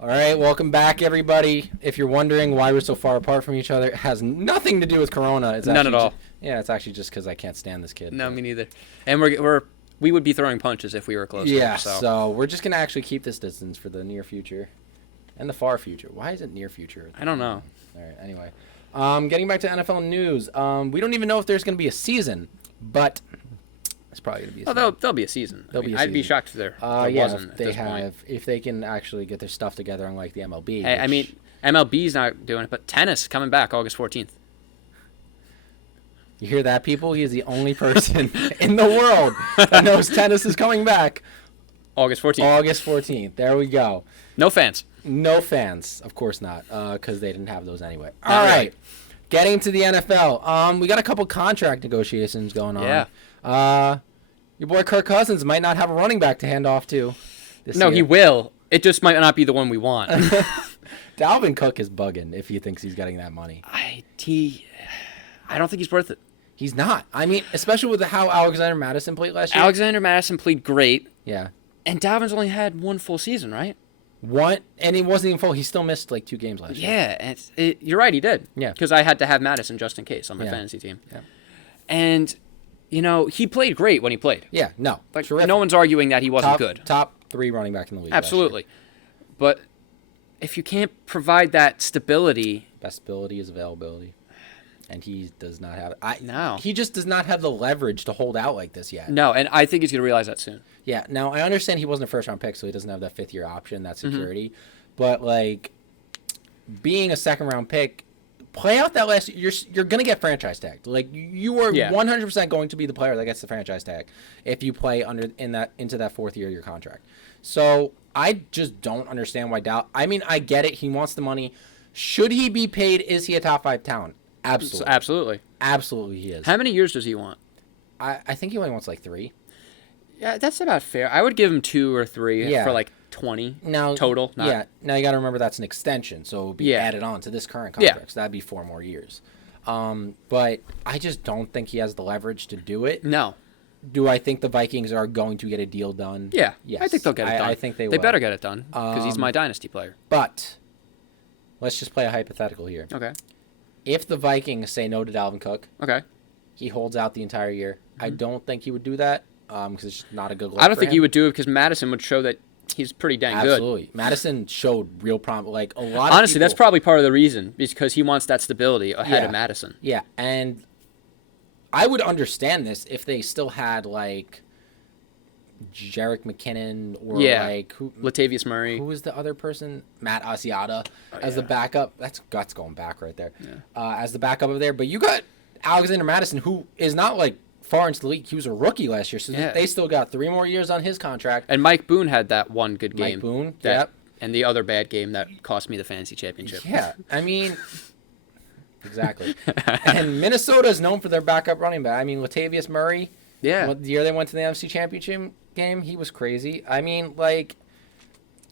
All right, welcome back, everybody. If you're wondering why we're so far apart from each other, it has nothing to do with Corona. It's None at all. It's actually just because I can't stand this kid. No, me neither. And we would be throwing punches if we were closer. Yeah, so. so we're just going to actually keep this distance for the near future and the far future. Why is it near future? I don't know. All right, anyway. Getting back to NFL news, we don't even know if there's going to be a season, but it's probably going to be a season. There'll be a season. I'd be shocked if there wasn't if they can actually get their stuff together, unlike the MLB. I mean, MLB's not doing it, but tennis coming back August 14th. You hear that, people? He is the only person in the world that knows tennis is coming back. August 14th. August 14th. There we go. No fans. No fans. Of course not, because they didn't have those anyway. All right. Getting to the NFL. We got a couple contract negotiations going on. Yeah. Your boy Kirk Cousins might not have a running back to hand off to this year. He will. It just might not be the one we want. Dalvin Cook is bugging if he thinks he's getting that money. I don't think he's worth it. He's not. I mean, especially with how Alexander Madison played last year. Alexander Madison played great. Yeah. And Dalvin's only had one full season, right? One, and he wasn't even full. He still missed like 2 games last year. Yeah, and you're right, he did. Yeah. Because I had to have Madison just in case on my fantasy team. Yeah. And, he played great when he played. Yeah, no. Like, no one's arguing that he wasn't good. Top 3 running back in the league. Absolutely. But if you can't provide that stability. Best stability is availability. And he does not have it. No. He just does not have the leverage to hold out like this yet. No, and I think he's going to realize that soon. Yeah. Now, I understand he wasn't a first-round pick, so he doesn't have that 5th-year option, that security. Mm-hmm. But, like, being a second-round pick, play out that last year. You're going to get franchise tagged. Like, you are 100% going to be the player that gets the franchise tag if you play into that 4th year of your contract. So, I just don't understand why I mean, I get it. He wants the money. Should he be paid? Is he a top 5 talent? Absolutely. Absolutely he is. How many years does he want? I think he only wants like 3. Yeah, that's about fair. I would give him 2 or 3 for like 20 total. Yeah. Now you got to remember that's an extension, so it would be added on to this current contract. So that'd be 4 more years. But I just don't think he has the leverage to do it. No. Do I think the Vikings are going to get a deal done? Yeah. Yes. I think they'll get it done. I think they will. They better get it done because he's my dynasty player. But let's just play a hypothetical here. Okay. If the Vikings say no to Dalvin Cook, he holds out the entire year. Mm-hmm. I don't think he would do that because it's just not a good look. I don't think he would do it because Madison would show that he's pretty dang good. Absolutely. Madison showed real promise. Like a lot. Honestly, that's probably part of the reason because he wants that stability ahead of Madison. Yeah, and I would understand this if they still had like Jerick McKinnon or like Latavius Murray. Who was the other person? Matt Asiata as the backup. That's going back right there. Yeah. As the backup over there. But you got Alexander Madison, who is not like far into the league. He was a rookie last year, so they still got 3 more years on his contract. And Mike Boone had that one good game. Mike Boone, yep. And the other bad game that cost me the fantasy championship. Yeah, I mean, exactly. And Minnesota is known for their backup running back. I mean, Latavius Murray. Yeah. The year they went to the NFC Championship game, he was crazy. I mean, like,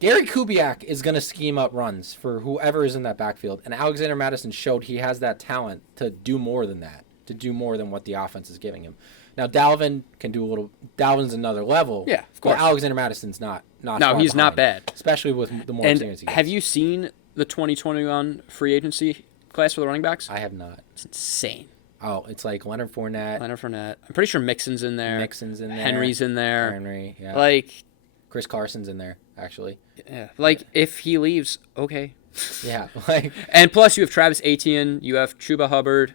Gary Kubiak is going to scheme up runs for whoever is in that backfield. And Alexander Madison showed he has that talent to do more than that, to do more than what the offense is giving him. Now, Dalvin can do a little. Dalvin's another level. Yeah, of course. But Alexander Madison's not. No, he's behind, not bad. Especially with the more experience he gets. Have you seen the 2021 free agency class for the running backs? I have not. It's insane. Oh, it's like Leonard Fournette. I'm pretty sure Mixon's in there. Henry's in there. Henry, yeah. Like, Chris Carson's in there, actually. Yeah. Like, if he leaves, okay. Yeah. Like. And plus, you have Travis Etienne. You have Chuba Hubbard.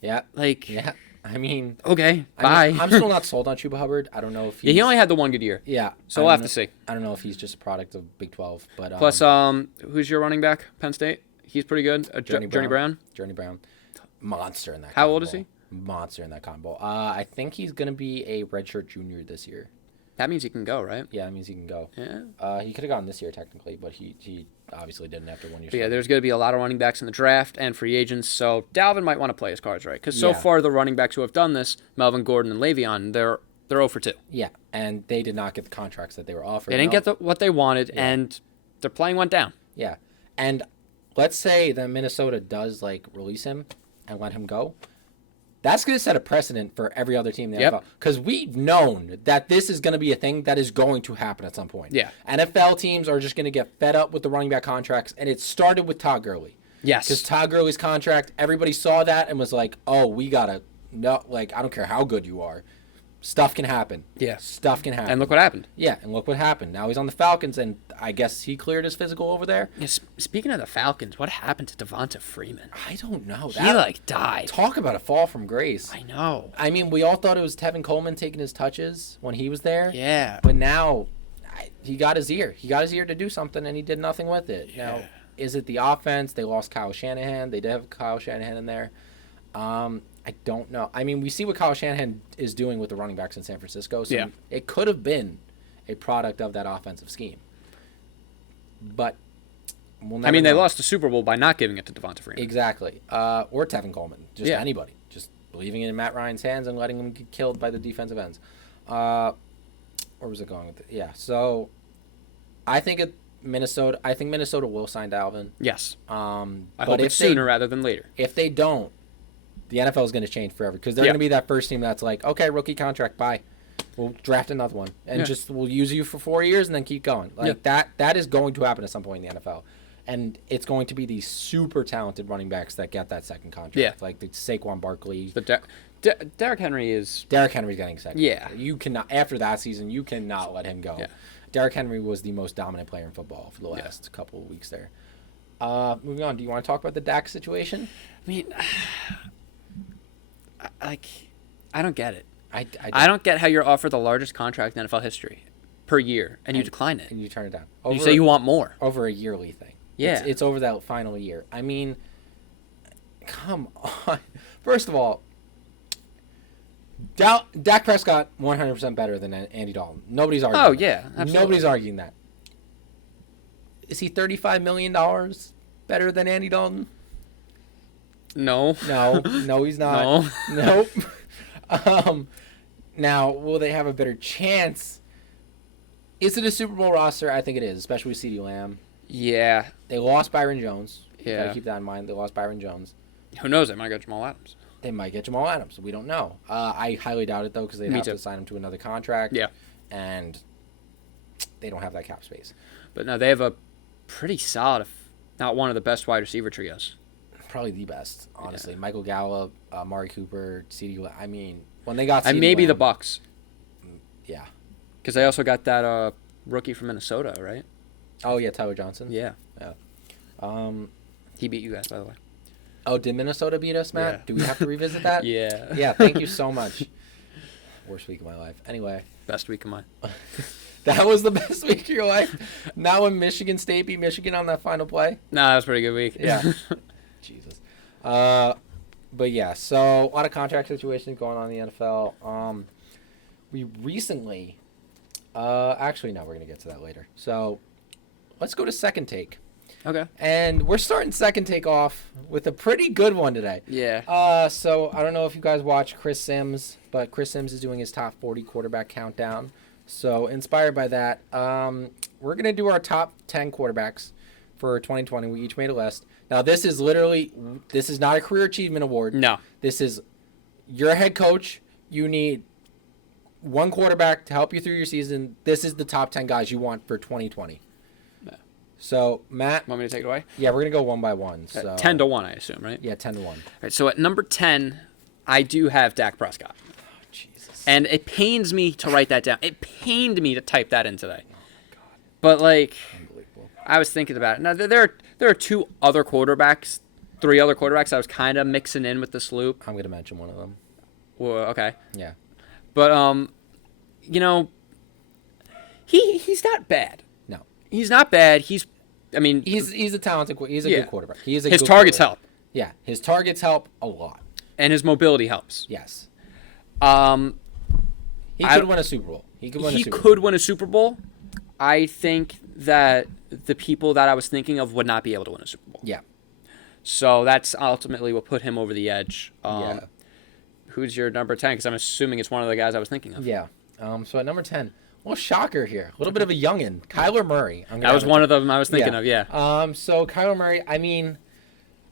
Yeah. Like. Yeah. I mean. Okay. Bye. I'm still not sold on Chuba Hubbard. I don't know if he only had the one good year. Yeah. So we'll have to see. I don't know if he's just a product of Big 12, but. Plus, who's your running back? Penn State. He's pretty good. Journey Brown. Journey Brown. Monster in that. How old is he? Monster in that combo. I think he's gonna be a redshirt junior this year. That means he can go, right? Yeah, that means he can go. Yeah. He could have gone this year technically, but he obviously didn't after 1 year. But yeah, there's going to be a lot of running backs in the draft and free agents, so Dalvin might want to play his cards right. Because so far the running backs who have done this, Melvin Gordon and Le'Veon, they're 0 for 2. Yeah, and they did not get the contracts that they were offered. They didn't get what they wanted, and their playing went down. Yeah, and let's say that Minnesota does like release him and let him go. That's going to set a precedent for every other team in the Yep. NFL. Because we've known that this is going to be a thing that is going to happen at some point. Yeah. NFL teams are just going to get fed up with the running back contracts, and it started with Todd Gurley. Yes. Because Todd Gurley's contract, everybody saw that and was like, oh, we got to, no, like, I don't care how good you are. Stuff can happen. Yeah. Stuff can happen. And look what happened. Yeah, and look what happened. Now he's on the Falcons, and I guess he cleared his physical over there. Yeah, speaking of the Falcons, what happened to Devonta Freeman? I don't know. He, died. Talk about a fall from grace. I know. I mean, we all thought it was Tevin Coleman taking his touches when he was there. Yeah. But now, he got his ear. He got his ear to do something, and he did nothing with it. Yeah. Now, is it the offense? They lost Kyle Shanahan. They did have Kyle Shanahan in there. I don't know. I mean, we see what Kyle Shanahan is doing with the running backs in San Francisco, so it could have been a product of that offensive scheme. But we'll never they know. lost the Super Bowl by not giving it to Devonta Freeman. Exactly. Or Tevin Coleman. Just anybody. Just believing in Matt Ryan's hands and letting him get killed by the defensive ends. Where was it going with it? Yeah, so I think Minnesota will sign Dalvin. Yes. I but hope it's sooner rather than later. If they don't, the NFL is going to change forever because they're going to be that first team that's like, okay, rookie contract, bye. We'll draft another one and we'll use you for 4 years and then keep going. That is going to happen at some point in the NFL. And it's going to be these super talented running backs that get that second contract. Yeah. Like the Saquon Barkley. But Derrick Henry is... Derrick Henry's getting second. Yeah. You cannot, after that season, you cannot let him go. Yeah. Derrick Henry was the most dominant player in football for the last couple of weeks there. Moving on, do you want to talk about the Dak situation? I mean... I don't get it. I don't get how you're offered the largest contract in NFL history per year, and you decline it. And you turn it down. You say you want more. Over a yearly thing. Yeah. It's over that final year. I mean, come on. First of all, Dak Prescott 100% better than Andy Dalton. Nobody's arguing Oh, that. yeah. Absolutely. Nobody's arguing that. Is he $35 million better than Andy Dalton? No. No, he's not. No. Nope. Now, will they have a better chance? Is it a Super Bowl roster? I think it is, especially with CeeDee Lamb. Yeah. They lost Byron Jones. Yeah. Gotta keep that in mind. They lost Byron Jones. Who knows? They might get Jamal Adams. They might get Jamal Adams. We don't know. I highly doubt it, though, because they'd have to sign him to another contract. Yeah. And they don't have that cap space. But no, they have a pretty solid, if not one of the best wide receiver trios. Probably the best, honestly. Yeah. Michael Gallup, Amari Cooper, CeeDee Lamb. I mean, when they got CeeDee and maybe Lamb, the Bucks. Yeah. Because they also got that rookie from Minnesota, right? Oh, yeah, Tyler Johnson. Yeah. Yeah. He beat you guys, by the way. Oh, did Minnesota beat us, Matt? Yeah. Do we have to revisit that? Yeah. Yeah, thank you so much. Worst week of my life. Anyway. Best week of mine. That was the best week of your life? Now when Michigan State beat Michigan on that final play? Nah, that was a pretty good week. Yeah. Jesus. But yeah, so a lot of contract situations going on in the NFL. We recently... actually, no, we're going to get to that later. So let's go to Second Take. Okay. And we're starting Second Take off with a pretty good one today. Yeah. So I don't know if you guys watch Chris Sims, but Chris Sims is doing his top 40 quarterback countdown. So inspired by that, we're going to do our top 10 quarterbacks for 2020. We each made a list. Now, this is not a career achievement award. No. This is, you're a head coach. You need one quarterback to help you through your season. This is the top 10 guys you want for 2020. So, Matt. Want me to take it away? Yeah, we're going to go one by one. So 10-1, I assume, right? Yeah, 10-1. All right, so at number 10, I do have Dak Prescott. Oh, Jesus. And it pains me to write that down. It pained me to type that in today. Oh, my God. But, Unbelievable. I was thinking about it. Now, there are three other quarterbacks I was kind of mixing in with this loop. I'm going to mention one of them. Well, okay. Yeah. But, he's not bad. No. He's not bad. He's a talented. He's a good quarterback. His targets help. Yeah, his targets help a lot. And his mobility helps. Yes. He could win a Super Bowl. He could win a Super Bowl. I think that the people that I was thinking of would not be able to win a Super Bowl. Yeah. So that's ultimately what put him over the edge. Yeah. Who's your number 10? Because I'm assuming it's one of the guys I was thinking of. Yeah. So at number 10, well, shocker here. A little bit of a youngin. Kyler Murray. That was one of them I was thinking of, yeah. So Kyler Murray, I mean,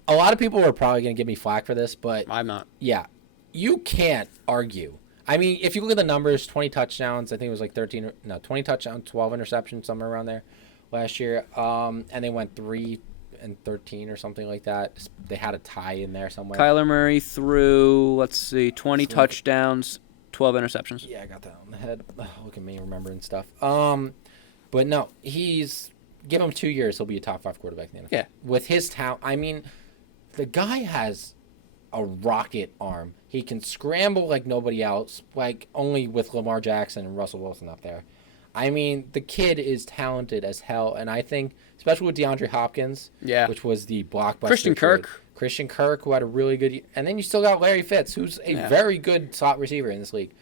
a lot of people are probably going to give me flack for this, but... I'm not. Yeah. you can't argue. I mean, if you look at the numbers, 20 touchdowns, I think it was like 20 touchdowns, 12 interceptions, somewhere around there last year. And they went 3-13 or something like that. They had a tie in there somewhere. Kyler Murray threw, 20 touchdowns, 12 interceptions. Yeah, I got that on the head. Oh, look at me remembering stuff. But no, give him 2 years, he'll be a top 5 quarterback in the NFL. Yeah. With his talent, I mean, the guy has a rocket arm. He can scramble like nobody else, like only with Lamar Jackson and Russell Wilson up there. I mean, the kid is talented as hell, and I think, especially with DeAndre Hopkins, which was the blockbuster. Christian Kirk, who had a really good, and then you still got Larry Fitz, who's a very good slot receiver in this league.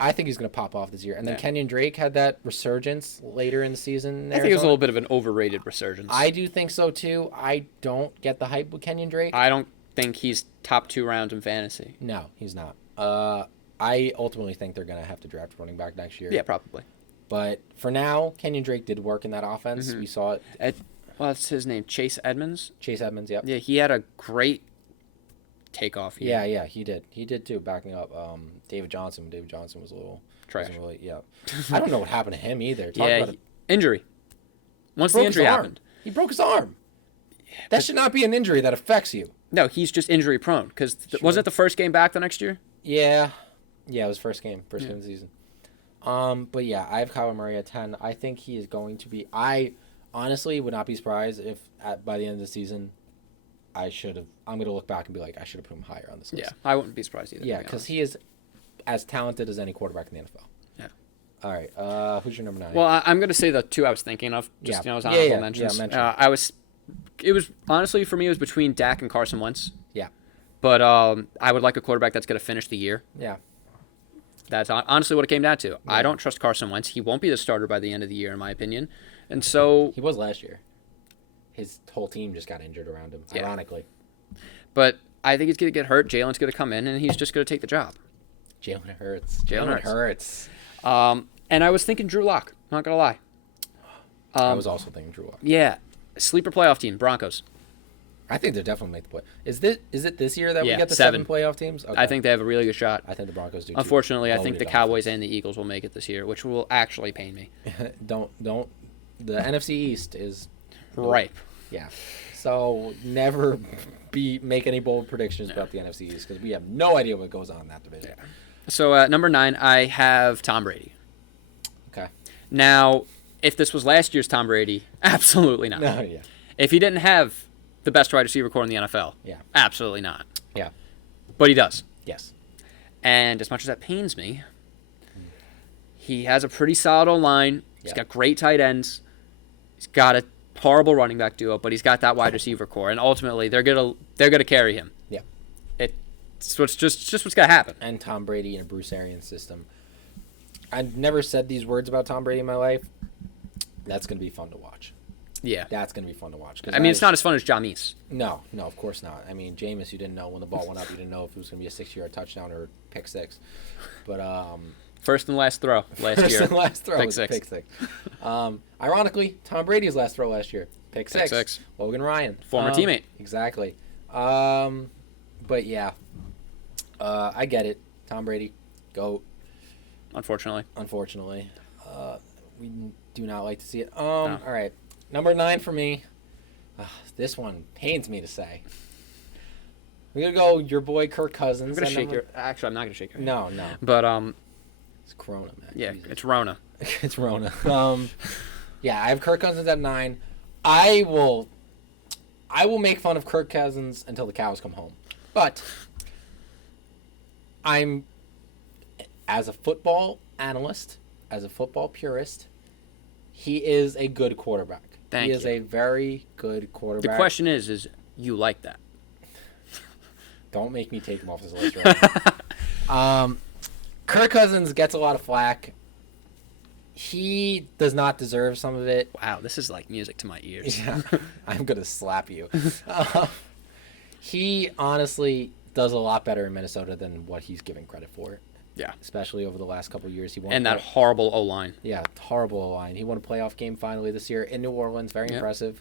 I think he's going to pop off this year. And then Kenyon Drake had that resurgence later in the season. I think it was a little bit of an overrated resurgence. I do think so, too. I don't get the hype with Kenyon Drake. I don't think he's top 2 rounds in fantasy. No, he's not. I ultimately think they're going to have to draft a running back next year. Yeah, probably. But for now, Kenyon Drake did work in that offense. Mm-hmm. We saw it. What's his name? Chase Edmonds? Chase Edmonds, yep. Yeah, he had a great takeoff here. Yeah, he did. He did, too, backing up David Johnson. David Johnson was a little... trash. Really, yeah. I don't know what happened to him either. Injury. Once the injury happened. He broke his arm. Yeah, that should not be an injury that affects you. No, he's just injury prone. Because wasn't it the first game back the next year? Yeah. Yeah, it was first game of the season. But yeah, I have Kyler Murray at 10. I think he is going to be... I honestly would not be surprised if by the end of the season, I'm going to look back and be like, I should have put him higher on this list. Yeah, I wouldn't be surprised either. Yeah, because he is as talented as any quarterback in the NFL. Yeah. All right. Who's your number 9? Well, I'm going to say the 2 I was thinking of. Just, as honorable mentions. It was, honestly, for me, it was between Dak and Carson Wentz. Yeah. But I would like a quarterback that's going to finish the year. Yeah. That's honestly what it came down to. Yeah. I don't trust Carson Wentz. He won't be the starter by the end of the year, in my opinion. And so... He was last year. His whole team just got injured around him, ironically. But I think he's going to get hurt. Jalen's going to come in, and he's just going to take the job. Jalen Hurts. And I was thinking Drew Lock. Not going to lie. I was also thinking Drew Lock. Yeah. Sleeper playoff team, Broncos. I think they'll definitely make the play. Is it this year that we get the 7 playoff teams? Okay. I think they have a really good shot. I think the Broncos do. Unfortunately, I think the Cowboys and the Eagles will make it this year, which will actually pain me. don't. The NFC East is ripe. Yeah. So never make any bold predictions about the NFC East because we have no idea what goes on in that division. Yeah. So at number 9, I have Tom Brady. Okay. Now, if this was last year's Tom Brady, absolutely not. No, yeah. If he didn't have the best wide receiver core in the NFL, absolutely not. Yeah. But he does. Yes. And as much as that pains me, he has a pretty solid O-line. He's got great tight ends. He's got a horrible running back duo, but he's got that wide receiver core, and ultimately they're gonna carry him. Yeah. It's just what's gonna happen. And Tom Brady in a Bruce Arians system. I've never said these words about Tom Brady in my life. That's gonna be fun to watch. Yeah. That's gonna be fun to watch. I mean, it's not as fun as Jameis. No, of course not. I mean, Jameis, you didn't know when the ball went up. You didn't know if it was gonna be a 60-yard touchdown or pick 6. But first and last throw last year. First and last throw pick was 6. Pick 6. Ironically, Tom Brady's last throw last year. Pick 6. Logan Ryan. Former teammate. Exactly. But yeah. I get it. Tom Brady, GOAT. Unfortunately. We do not like to see it. No. All right. Number 9 for me. This one pains me to say. We're going to go your boy Kirk Cousins. I'm going to shake your... Actually, I'm not going to shake your hand. No. But, it's Corona, man. Yeah, Jesus. it's Rona. It's Rona. Yeah, I have Kirk Cousins at 9. I will make fun of Kirk Cousins until the cows come home. But as a football analyst, as a football purist, he is a good quarterback. He is a very good quarterback. The question is you like that? Don't make me take him off this list right. Kirk Cousins gets a lot of flack. He does not deserve some of it. Wow, this is like music to my ears. Yeah, I'm going to slap you. He honestly does a lot better in Minnesota than what he's given credit for. Yeah. Especially over the last couple of years. And that horrible O-line. Yeah, horrible O-line. He won a playoff game finally this year in New Orleans. Very impressive.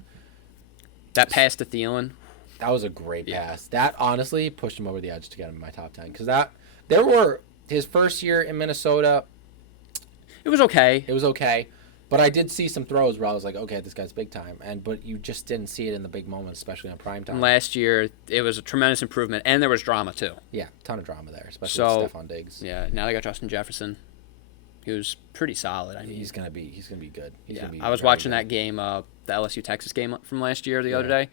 That pass to Thielen. That was a great pass. That honestly pushed him over the edge to get him in my top 10. Because there were his first year in Minnesota. It was okay. It was okay. But I did see some throws where I was like, okay, this guy's big time. But you just didn't see it in the big moments, especially on prime time. Last year, it was a tremendous improvement, and there was drama, too. Yeah, ton of drama there, especially with Stephon Diggs. Yeah, now they got Justin Jefferson, who's pretty solid. I mean, he's gonna be good. I was watching that game, the LSU-Texas game from last year the other day.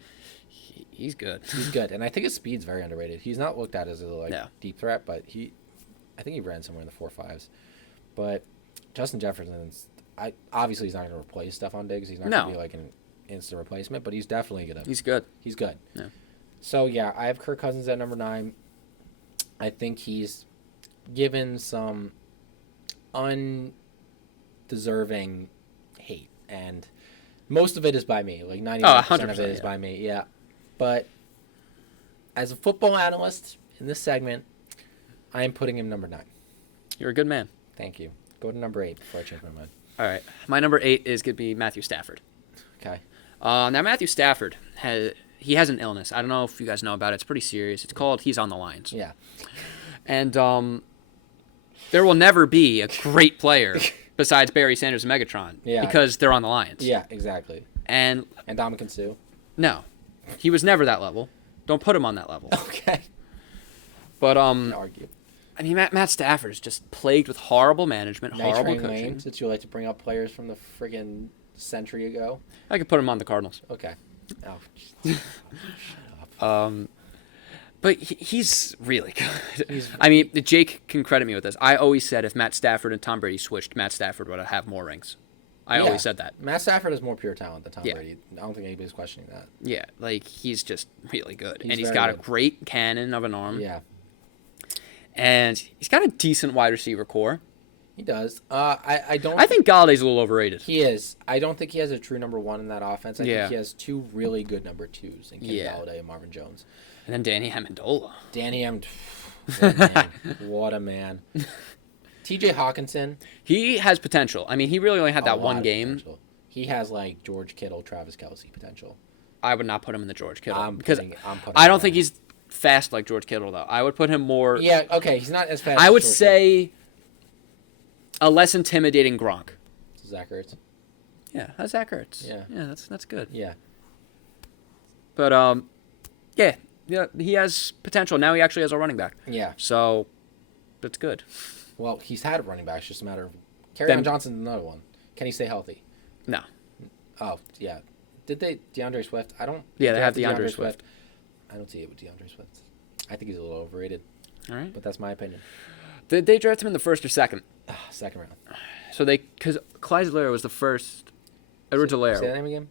He's good. He's good, and I think his speed's very underrated. He's not looked at as a deep threat, but I think he ran somewhere in the 4.5s. But Justin Jefferson's. Obviously, he's not going to replace Stephon Diggs. He's not going to be like an instant replacement, but he's definitely going to. He's good. He's good. Yeah. So, yeah, I have Kirk Cousins at number 9. I think he's given some undeserving hate, and most of it is by me. Like 99% of it is by me, yeah. But as a football analyst in this segment, I am putting him number 9. You're a good man. Thank you. Go to number 8 before I change my mind. All right. My number 8 is going to be Matthew Stafford. Okay. Now, Matthew Stafford, he has an illness. I don't know if you guys know about it. It's pretty serious. It's called He's on the Lines. Yeah. And there will never be a great player besides Barry Sanders and Megatron because they're on the Lions. Yeah, exactly. And Dominican Sue? No. He was never that level. Don't put him on that level. Okay. But, argue. I mean, Matt Stafford is just plagued with horrible management, horrible coaching. Lane, since you like to bring up players from the friggin' century ago. I could put him on the Cardinals. Okay. Oh, shut up. But he's really good. I mean, Jake can credit me with this. I always said if Matt Stafford and Tom Brady switched, Matt Stafford would have more rings. I always said that. Matt Stafford has more pure talent than Tom Brady. I don't think anybody's questioning that. Yeah, like he's just really good. And he's got a great cannon of an arm. Yeah. And he's got a decent wide receiver core. He does. I think Galladay's a little overrated. He is. I don't think he has a true number 1 in that offense. I think he has 2 really good number 2s in Kenny Galladay and Marvin Jones. And then Danny Amendola. What a man. TJ Hawkinson. He has potential. I mean, he really only had that one game. Potential. He has like George Kittle, Travis Kelce potential. I would not put him in the George Kittle. I don't think he's fast like George Kittle, though. I would put him more... Yeah, okay, he's not as fast I would say a less intimidating Gronk. Zach Ertz. Yeah, that's Zach Ertz. Yeah. Yeah, that's good. Yeah. But, yeah, he has potential. Now he actually has a running back. Yeah. So, that's good. Well, he's had a running back. It's just a matter of... Kerryon Johnson's another one. Can he stay healthy? No. Oh, yeah. Did they... DeAndre Swift? I don't... Yeah, they have DeAndre Swift. I don't see it with DeAndre Swift. I think he's a little overrated. All right. But that's my opinion. Did they draft him in the first or second? Second round. So because Clyde Edwards-Helaire was the first. Edwards-Helaire. Say that name again?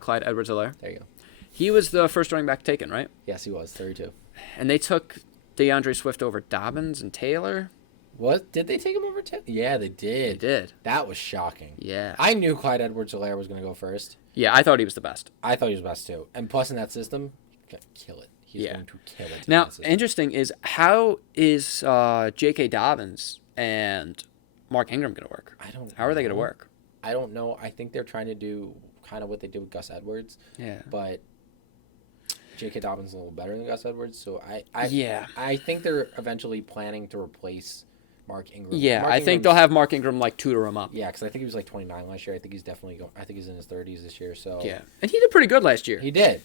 Clyde Edwards-Helaire. There you go. He was the first running back taken, right? Yes, he was. 32. And they took DeAndre Swift over Dobbins and Taylor. What? Did they take him over Taylor? Yeah, they did. They did. That was shocking. Yeah. I knew Clyde Edwards-Helaire was going to go first. Yeah, I thought he was the best. I thought he was best too. And plus in that system, he's going to kill it. He's going to kill it. Now, interesting is how is J.K. Dobbins and Mark Ingram going to work? How are they going to work? I don't know. I think they're trying to do kind of what they did with Gus Edwards. Yeah. But J.K. Dobbins is a little better than Gus Edwards, so I think they're eventually planning to replace Mark Ingram. Yeah, I think they'll have Mark Ingram like tutor him up. Yeah, because I think he was like 29 last year. I think he's definitely I think he's in his 30s this year. So yeah, and he did pretty good last year. He did.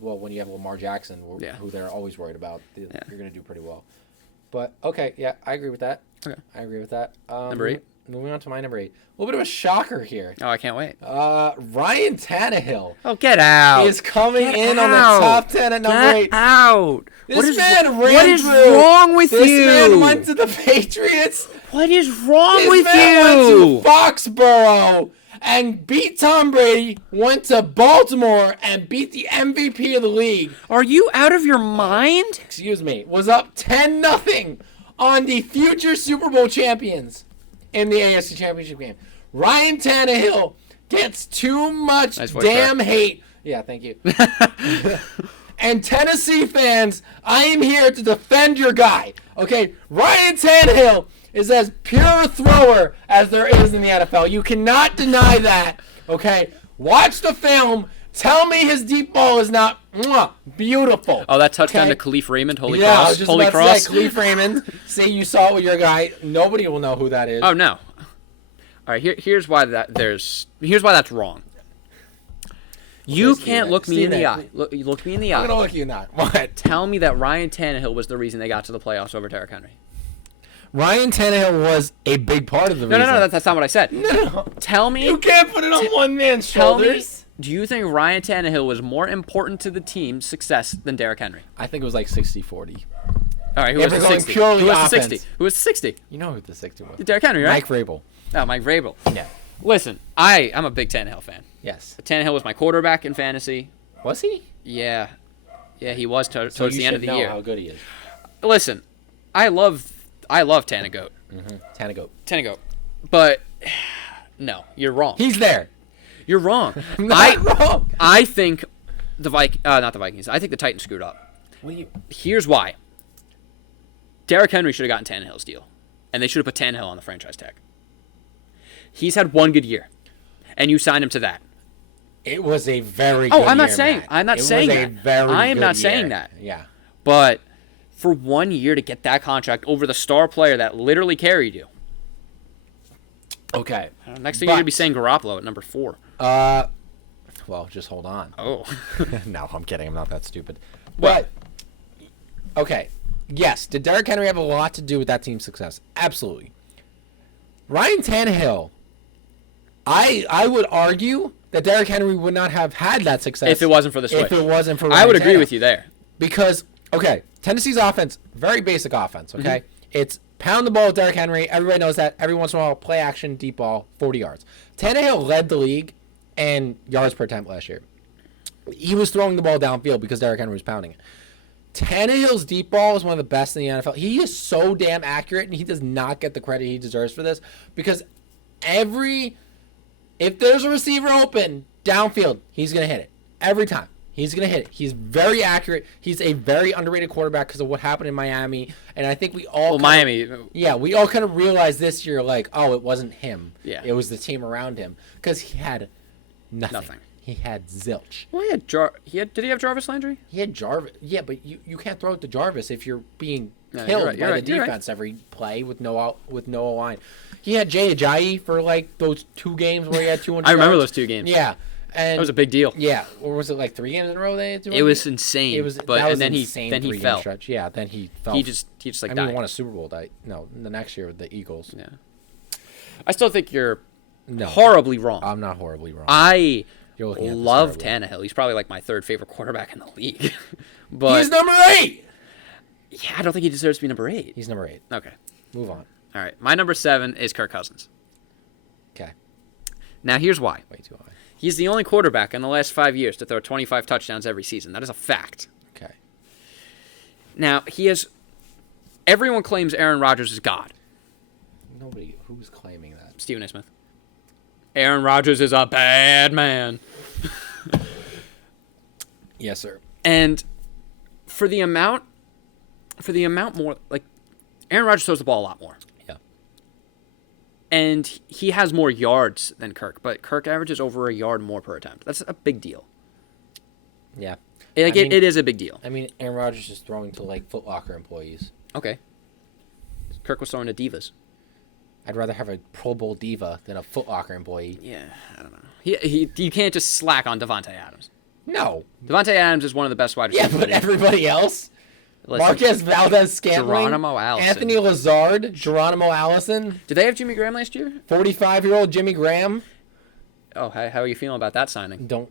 Well, when you have Lamar Jackson, who they're always worried about, you're going to do pretty well. But okay, yeah, I agree with that. Okay, I agree with that. Number 8. Moving on to my number 8. A little bit of a shocker here. Oh, I can't wait. Ryan Tannehill. Oh, get out. Is coming in on the top 10 at number 8. Get out. What is wrong with you? This man went to the Patriots. What is wrong with you? This man went to Foxborough and beat Tom Brady, went to Baltimore and beat the MVP of the league. Are you out of your mind? Excuse me. Was up 10-0 on the future Super Bowl champions in the AFC Championship game. Ryan Tannehill gets too much damn hate. Yeah, thank you. And Tennessee fans, I am here to defend your guy. Okay, Ryan Tannehill is as pure a thrower as there is in the NFL. You cannot deny that. Okay, watch the film. Tell me his deep ball is not beautiful. Oh, that touchdown to Khalif Raymond, Holy I Cross. was just Holy about Cross. to say, Khalif Raymond. Say you saw it with your guy. Nobody will know who that is. Oh no. All right, here's why that's wrong. You can't look me in the eye. Look me in the eye. I'm gonna look you in the eye. What? Tell me that Ryan Tannehill was the reason they got to the playoffs over Derrick Henry. Ryan Tannehill was a big part of the reason. No, that's not what I said. No. Tell me. You can't put it on one man's Tell me. shoulders. Do you think Ryan Tannehill was more important to the team's success than Derrick Henry? I think it was like 60-40. All right, who If was the we're going 60? purely Who was the offense. 60? Who was the 60? You know who the 60 was. Derrick Henry, right? Mike Vrabel. Oh, Mike Vrabel. Yeah. Listen, I'm a big Tannehill fan. Yes. Tannehill was my quarterback in fantasy. Was he? Yeah, he was towards So the end of the year. how good he is. Listen, I love Tannegoat. Tannegoat. But no, you're wrong. He's there. You're wrong. Not wrong. I think not the Vikings. I think the Titans screwed up. Here's why. Derrick Henry should have gotten Tannehill's deal, and they should have put Tannehill on the franchise tag. He's had one good year, and you signed him to that. It was a very good I'm not year, saying Matt. I'm not It saying was a that. very I am good not year. saying that. Yeah. But for 1 year to get that contract over the star player that literally carried you. Okay. Next thing you're going to be saying Garoppolo at number 4. Well, just hold on. Oh. No, I'm kidding. I'm not that stupid. What? But, okay. Yes, did Derrick Henry have a lot to do with that team's success? Absolutely. Ryan Tannehill, I would argue that Derrick Henry would not have had that success If it wasn't for the switch. If it wasn't for Ryan I would agree Tannehill. with you there. Because, okay, Tennessee's offense, very basic offense, okay? It's pound the ball with Derrick Henry. Everybody knows that. Every once in a while, play action, deep ball, 40 yards. Tannehill led the league in yards per attempt last year. He was throwing the ball downfield because Derrick Henry was pounding it. Tannehill's deep ball is one of the best in the NFL. He is so damn accurate, and he does not get the credit he deserves for this because if there's a receiver open downfield, he's going to hit it. Every time. He's going to hit it. He's very accurate. He's a very underrated quarterback because of what happened in Miami. And I think we all we all kind of realized this year, like, oh, it wasn't him. Yeah. It was the team around him because he had nothing. He had zilch. Well, did he have Jarvis Landry? He had Jarvis. Yeah, but you can't throw it to Jarvis if you're being killed you're by right, the defense every play with no line. He had Jay Ajayi for like those 2 games where he had 200 I remember yards. those 2 games. Yeah. And That was a big deal. Yeah, or was it like 3 games in a row they had 200? It was insane. It was, but that was and then insane he 3-game fell. stretch. Yeah, then he fell. He just like died. he won a Super Bowl. The next year with the Eagles. Yeah. I still think you're No, horribly wrong. I'm not horribly wrong. I You're looking at this love horribly. Tannehill. He's probably like my 3rd favorite quarterback in the league. But He's number 8. yeah, I don't think he deserves to be number 8. He's number 8. Okay. Move on. All right. My number 7 is Kirk Cousins. Okay. Now here's why. Way too high. He's the only quarterback in the last 5 years to throw 25 touchdowns every season. That is a fact. Okay. Now, everyone claims Aaron Rodgers is God. Who's claiming that? Stephen A. Smith. Aaron Rodgers is a bad man. Yes, sir. And for the amount more, like, Aaron Rodgers throws the ball a lot more. Yeah. And he has more yards than Kirk, but Kirk averages over a yard more per attempt. That's a big deal. Yeah. It is a big deal. I mean, Aaron Rodgers is throwing to, like, Foot Locker employees. Okay. Kirk was throwing to divas. I'd rather have a Pro Bowl diva than a Foot Locker employee. Yeah, I don't know. You can't just slack on Devontae Adams. No. Devontae Adams is one of the best wide receivers. Yeah, but everybody else? Listen, Marquez Valdez-Scantling, Geronimo Allison. Anthony Lazard, Geronimo Allison. Did they have Jimmy Graham last year? 45-year-old Jimmy Graham. Oh, how are you feeling about that signing? Don't.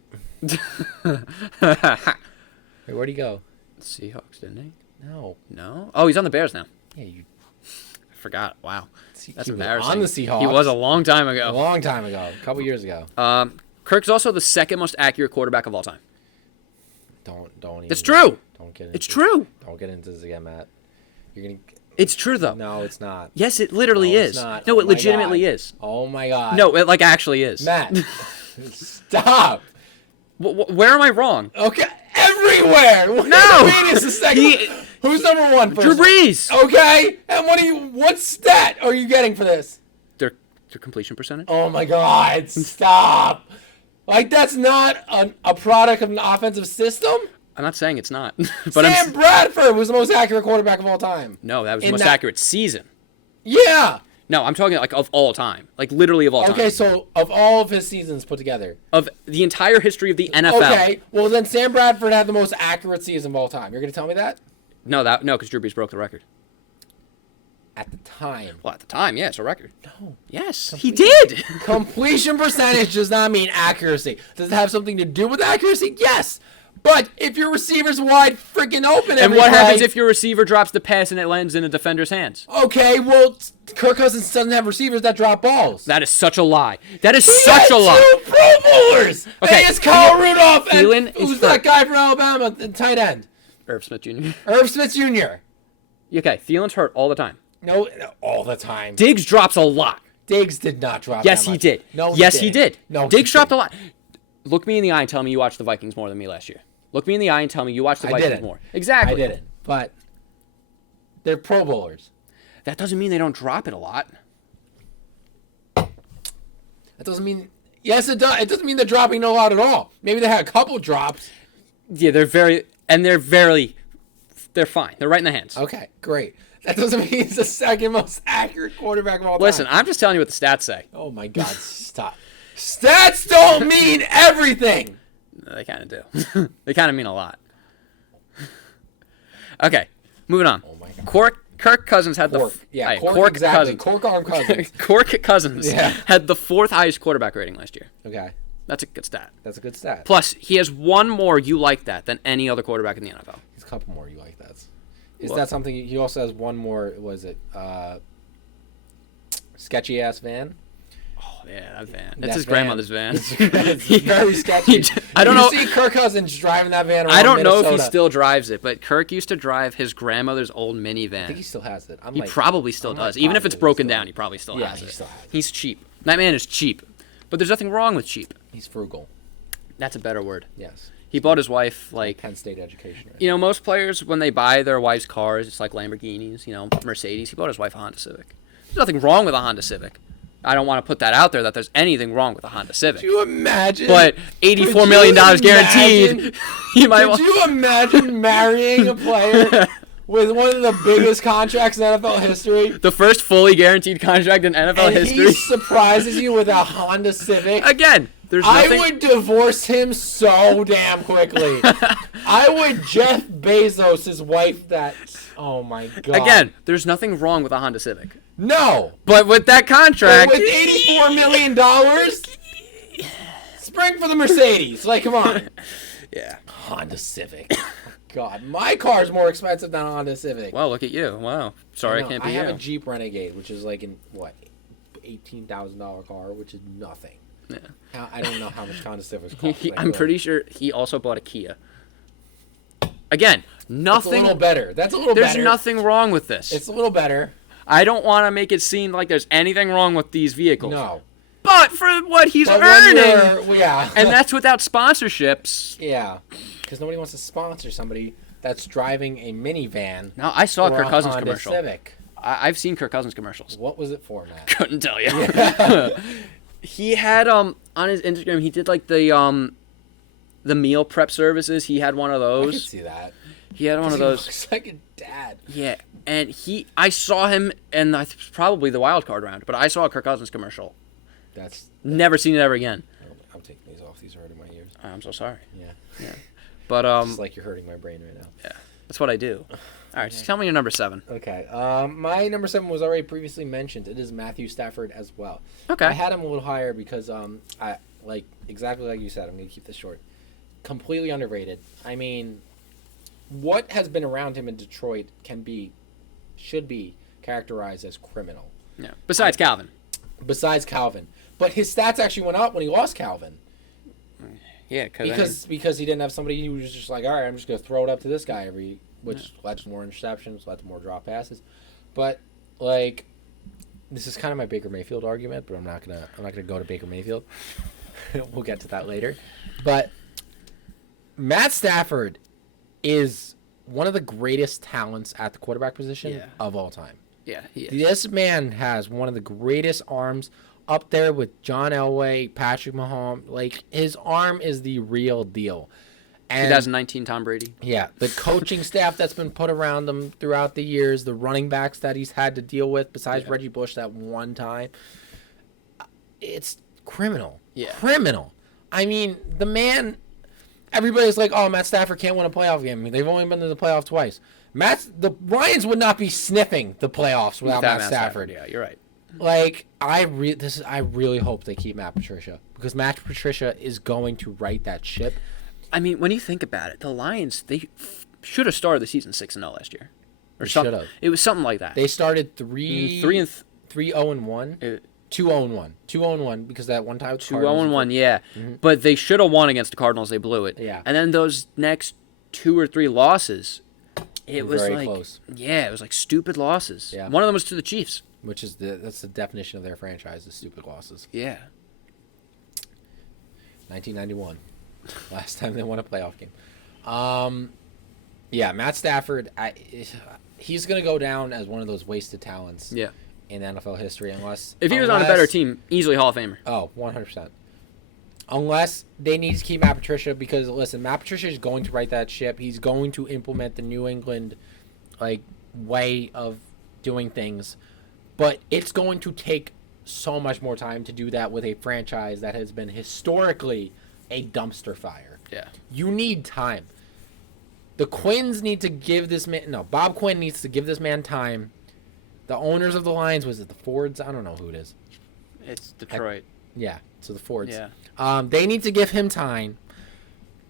Wait, where'd he go? Seahawks, didn't he? No. No? Oh, he's on the Bears now. Yeah, you. I forgot. Wow. That's he was embarrassing. on the Seahawks. He was a long time A ago. long time ago. A couple years ago. Kirk's also the 2nd most accurate quarterback of all time. Don't even. It's true. Don't get into It's true. Don't get into this again, Matt. You're gonna. It's true, though. No, it's not. Yes, it literally No, is. it's not. No, Oh it my legitimately God. is. Oh my God. No, it actually is. Matt. Stop. Where am I wrong? Okay, everywhere. What No! do you mean it's the second? Who's number 1 first? Drew Brees. Okay, and what stat are you getting for this? Their completion percentage? Oh my God! Stop. Like, that's not a product of an offensive system? I'm not saying it's not. But Sam Bradford was the most accurate quarterback of all time. No, that was the most accurate season. Yeah. No, I'm talking like of all time. Like literally of all time. Okay, so of all of his seasons put together. Of the entire history of the NFL. Okay, well then Sam Bradford had the most accurate season of all time. You're going to tell me that? No, because Drew Brees broke the record. At the time. Well, at the time, yeah, it's a record. No. Yes, he did. Completion percentage does not mean accuracy. Does it have something to do with accuracy? Yes. But if your receiver's wide freaking open and what happens if your receiver drops the pass and it lands in a defender's hands? Okay, well, Kirk Cousins doesn't have receivers that drop balls. That is such a lie. That is such a lie. 2 Pro Bowlers. Okay, it's Kyle Rudolph and who's that guy from Alabama, the tight end? Irv Smith Jr. Irv Smith Jr. Okay, Thielen's hurt all the time. No, all the time. Diggs drops a lot. Diggs did not drop. Yes, he did. No, yes, he did. No, Diggs dropped a lot. Look me in the eye and tell me you watched the Vikings more than me last year. Look me in the eye and tell me you watched the Vikings more. Exactly. I didn't. But they're Pro Bowlers. That doesn't mean they don't drop it a lot. That doesn't mean. Yes, it does. It doesn't mean they're dropping a lot at all. Maybe they had a couple drops. Yeah, they're fine. They're right in the hands. Okay, great. That doesn't mean he's the second most accurate quarterback of all time. Listen, I'm just telling you what the stats say. Oh my God, stop. Stats don't mean everything. They kind of do. They kind of mean a lot. Okay, moving on. Oh my God. Kirk Cousins had Cork. Cork exactly. Cousins. Cork arm Cousins. Cork Cousins had the 4th highest quarterback rating last year. Okay. That's a good stat. That's a good stat. Plus, he has one more you like that than any other quarterback in the NFL. He's a couple more you like that. Is that something? He also has one more. Was it sketchy ass van? Oh yeah, that van. That's his grandmother's van. It's very sketchy. I don't know. You see Kirk Cousins driving that van around I don't Minnesota. know if he still drives it, but Kirk used to drive his grandmother's old minivan. I think he still has it. He probably still does. Even if it's broken down, he probably still has it. Still has it. He's cheap. That man is cheap. But there's nothing wrong with cheap. He's frugal. That's a better word. Yes. He bought his wife Penn State education. Right? You know, most players when they buy their wife's cars, it's like Lamborghinis, Mercedes. He bought his wife a Honda Civic. There's nothing wrong with a Honda Civic. I don't want to put that out there that there's anything wrong with a Honda Civic. Could you imagine? But $84 million guaranteed. Could you imagine marrying a player with one of the biggest contracts in NFL history? The first fully guaranteed contract in NFL history. He surprises you with a Honda Civic. Again, there's nothing. I would divorce him so damn quickly. I would Jeff Bezos' wife that. Oh my God. Again, there's nothing wrong with a Honda Civic. No. But with that contract. But with $84 million, spring for the Mercedes. Like, come on. Yeah. Honda Civic. God, my car's more expensive than a Honda Civic. Well, look at you. Wow. Sorry, I can't be you. I have a Jeep Renegade, which is like an, $18,000 car, which is nothing. Yeah. I don't know how much Honda Civics cost. I'm pretty sure he also bought a Kia. Again, nothing. That's a little better. There's nothing wrong with this. It's a little better. I don't want to make it seem like there's anything wrong with these vehicles. No. But for what he's earning. Yeah. And that's without sponsorships. Yeah. Because nobody wants to sponsor somebody that's driving a minivan. No, I saw Kirk Cousins Honda commercial. Civic. I've seen Kirk Cousins commercials. What was it for, Matt? Couldn't tell you. Yeah. He had on his Instagram. He did like the meal prep services. He had one of those. I could see that. He had one of those. He looks like a dad. Yeah, and I saw him in probably the wild card round, but I saw a Kirk Cousins commercial. That's never seen it ever again. I'm taking these off. These are hurting my ears. I'm so sorry. Yeah. But it's like you're hurting my brain right now. Yeah, that's what I do. All right, just tell me your number 7. Okay. My number 7 was already previously mentioned. It is Matthew Stafford as well. Okay. I had him a little higher because I exactly like you said. I'm gonna keep this short. Completely underrated. I mean, what has been around him in Detroit should be characterized as criminal. Yeah. Besides Calvin. But his stats actually went up when he lost Calvin. Yeah, because he didn't have somebody who was just like, all right, I'm just gonna throw it up to this guy which led to more interceptions, led to more drop passes. But this is kind of my Baker Mayfield argument, but I'm not gonna go to Baker Mayfield. We'll get to that later. But Matt Stafford is one of the greatest talents at the quarterback position of all time. Yeah, he is. This man has one of the greatest arms, up there with John Elway, Patrick Mahomes. Like, his arm is the real deal. And 2019 Tom Brady. Yeah, the coaching staff that's been put around him throughout the years, the running backs that he's had to deal with, besides Reggie Bush that one time, it's criminal. Yeah. Criminal. I mean, the man, everybody's like, oh, Matt Stafford can't win a playoff game. I mean, they've only been to the playoff twice. The Lions would not be sniffing the playoffs without Matt Stafford. Yeah, you're right. Like, I really hope they keep Matt Patricia, because Matt Patricia is going to right that ship. I mean, when you think about it, the Lions, they should have started the season 6-0 last year. Or should have. It was something like that. They started 3-0-1. 2-0-1. 2-0-1 because that one time with the Cardinals. 2-0-1, yeah. Mm-hmm. But they should have won against the Cardinals. They blew it. Yeah. And then those next 2 or 3 losses, it was very like close. Yeah, it was like stupid losses. Yeah. One of them was to the Chiefs, which is that's the definition of their franchise, is stupid losses. Yeah. 1991. Last time they won a playoff game. Yeah, Matt Stafford, he's going to go down as one of those wasted talents in NFL history unless... If he was on a better team, easily Hall of Famer. Oh, 100%. Unless they need to keep Matt Patricia, because, listen, Matt Patricia is going to right that ship. He's going to implement the New England way of doing things. But it's going to take so much more time to do that with a franchise that has been historically a dumpster fire. Yeah. You need time. The Quinns need to give this man... No, Bob Quinn needs to give this man time. The owners of the Lions, was it the Fords? I don't know who it is. It's Detroit. Yeah, so the Fords. Yeah. They need to give him time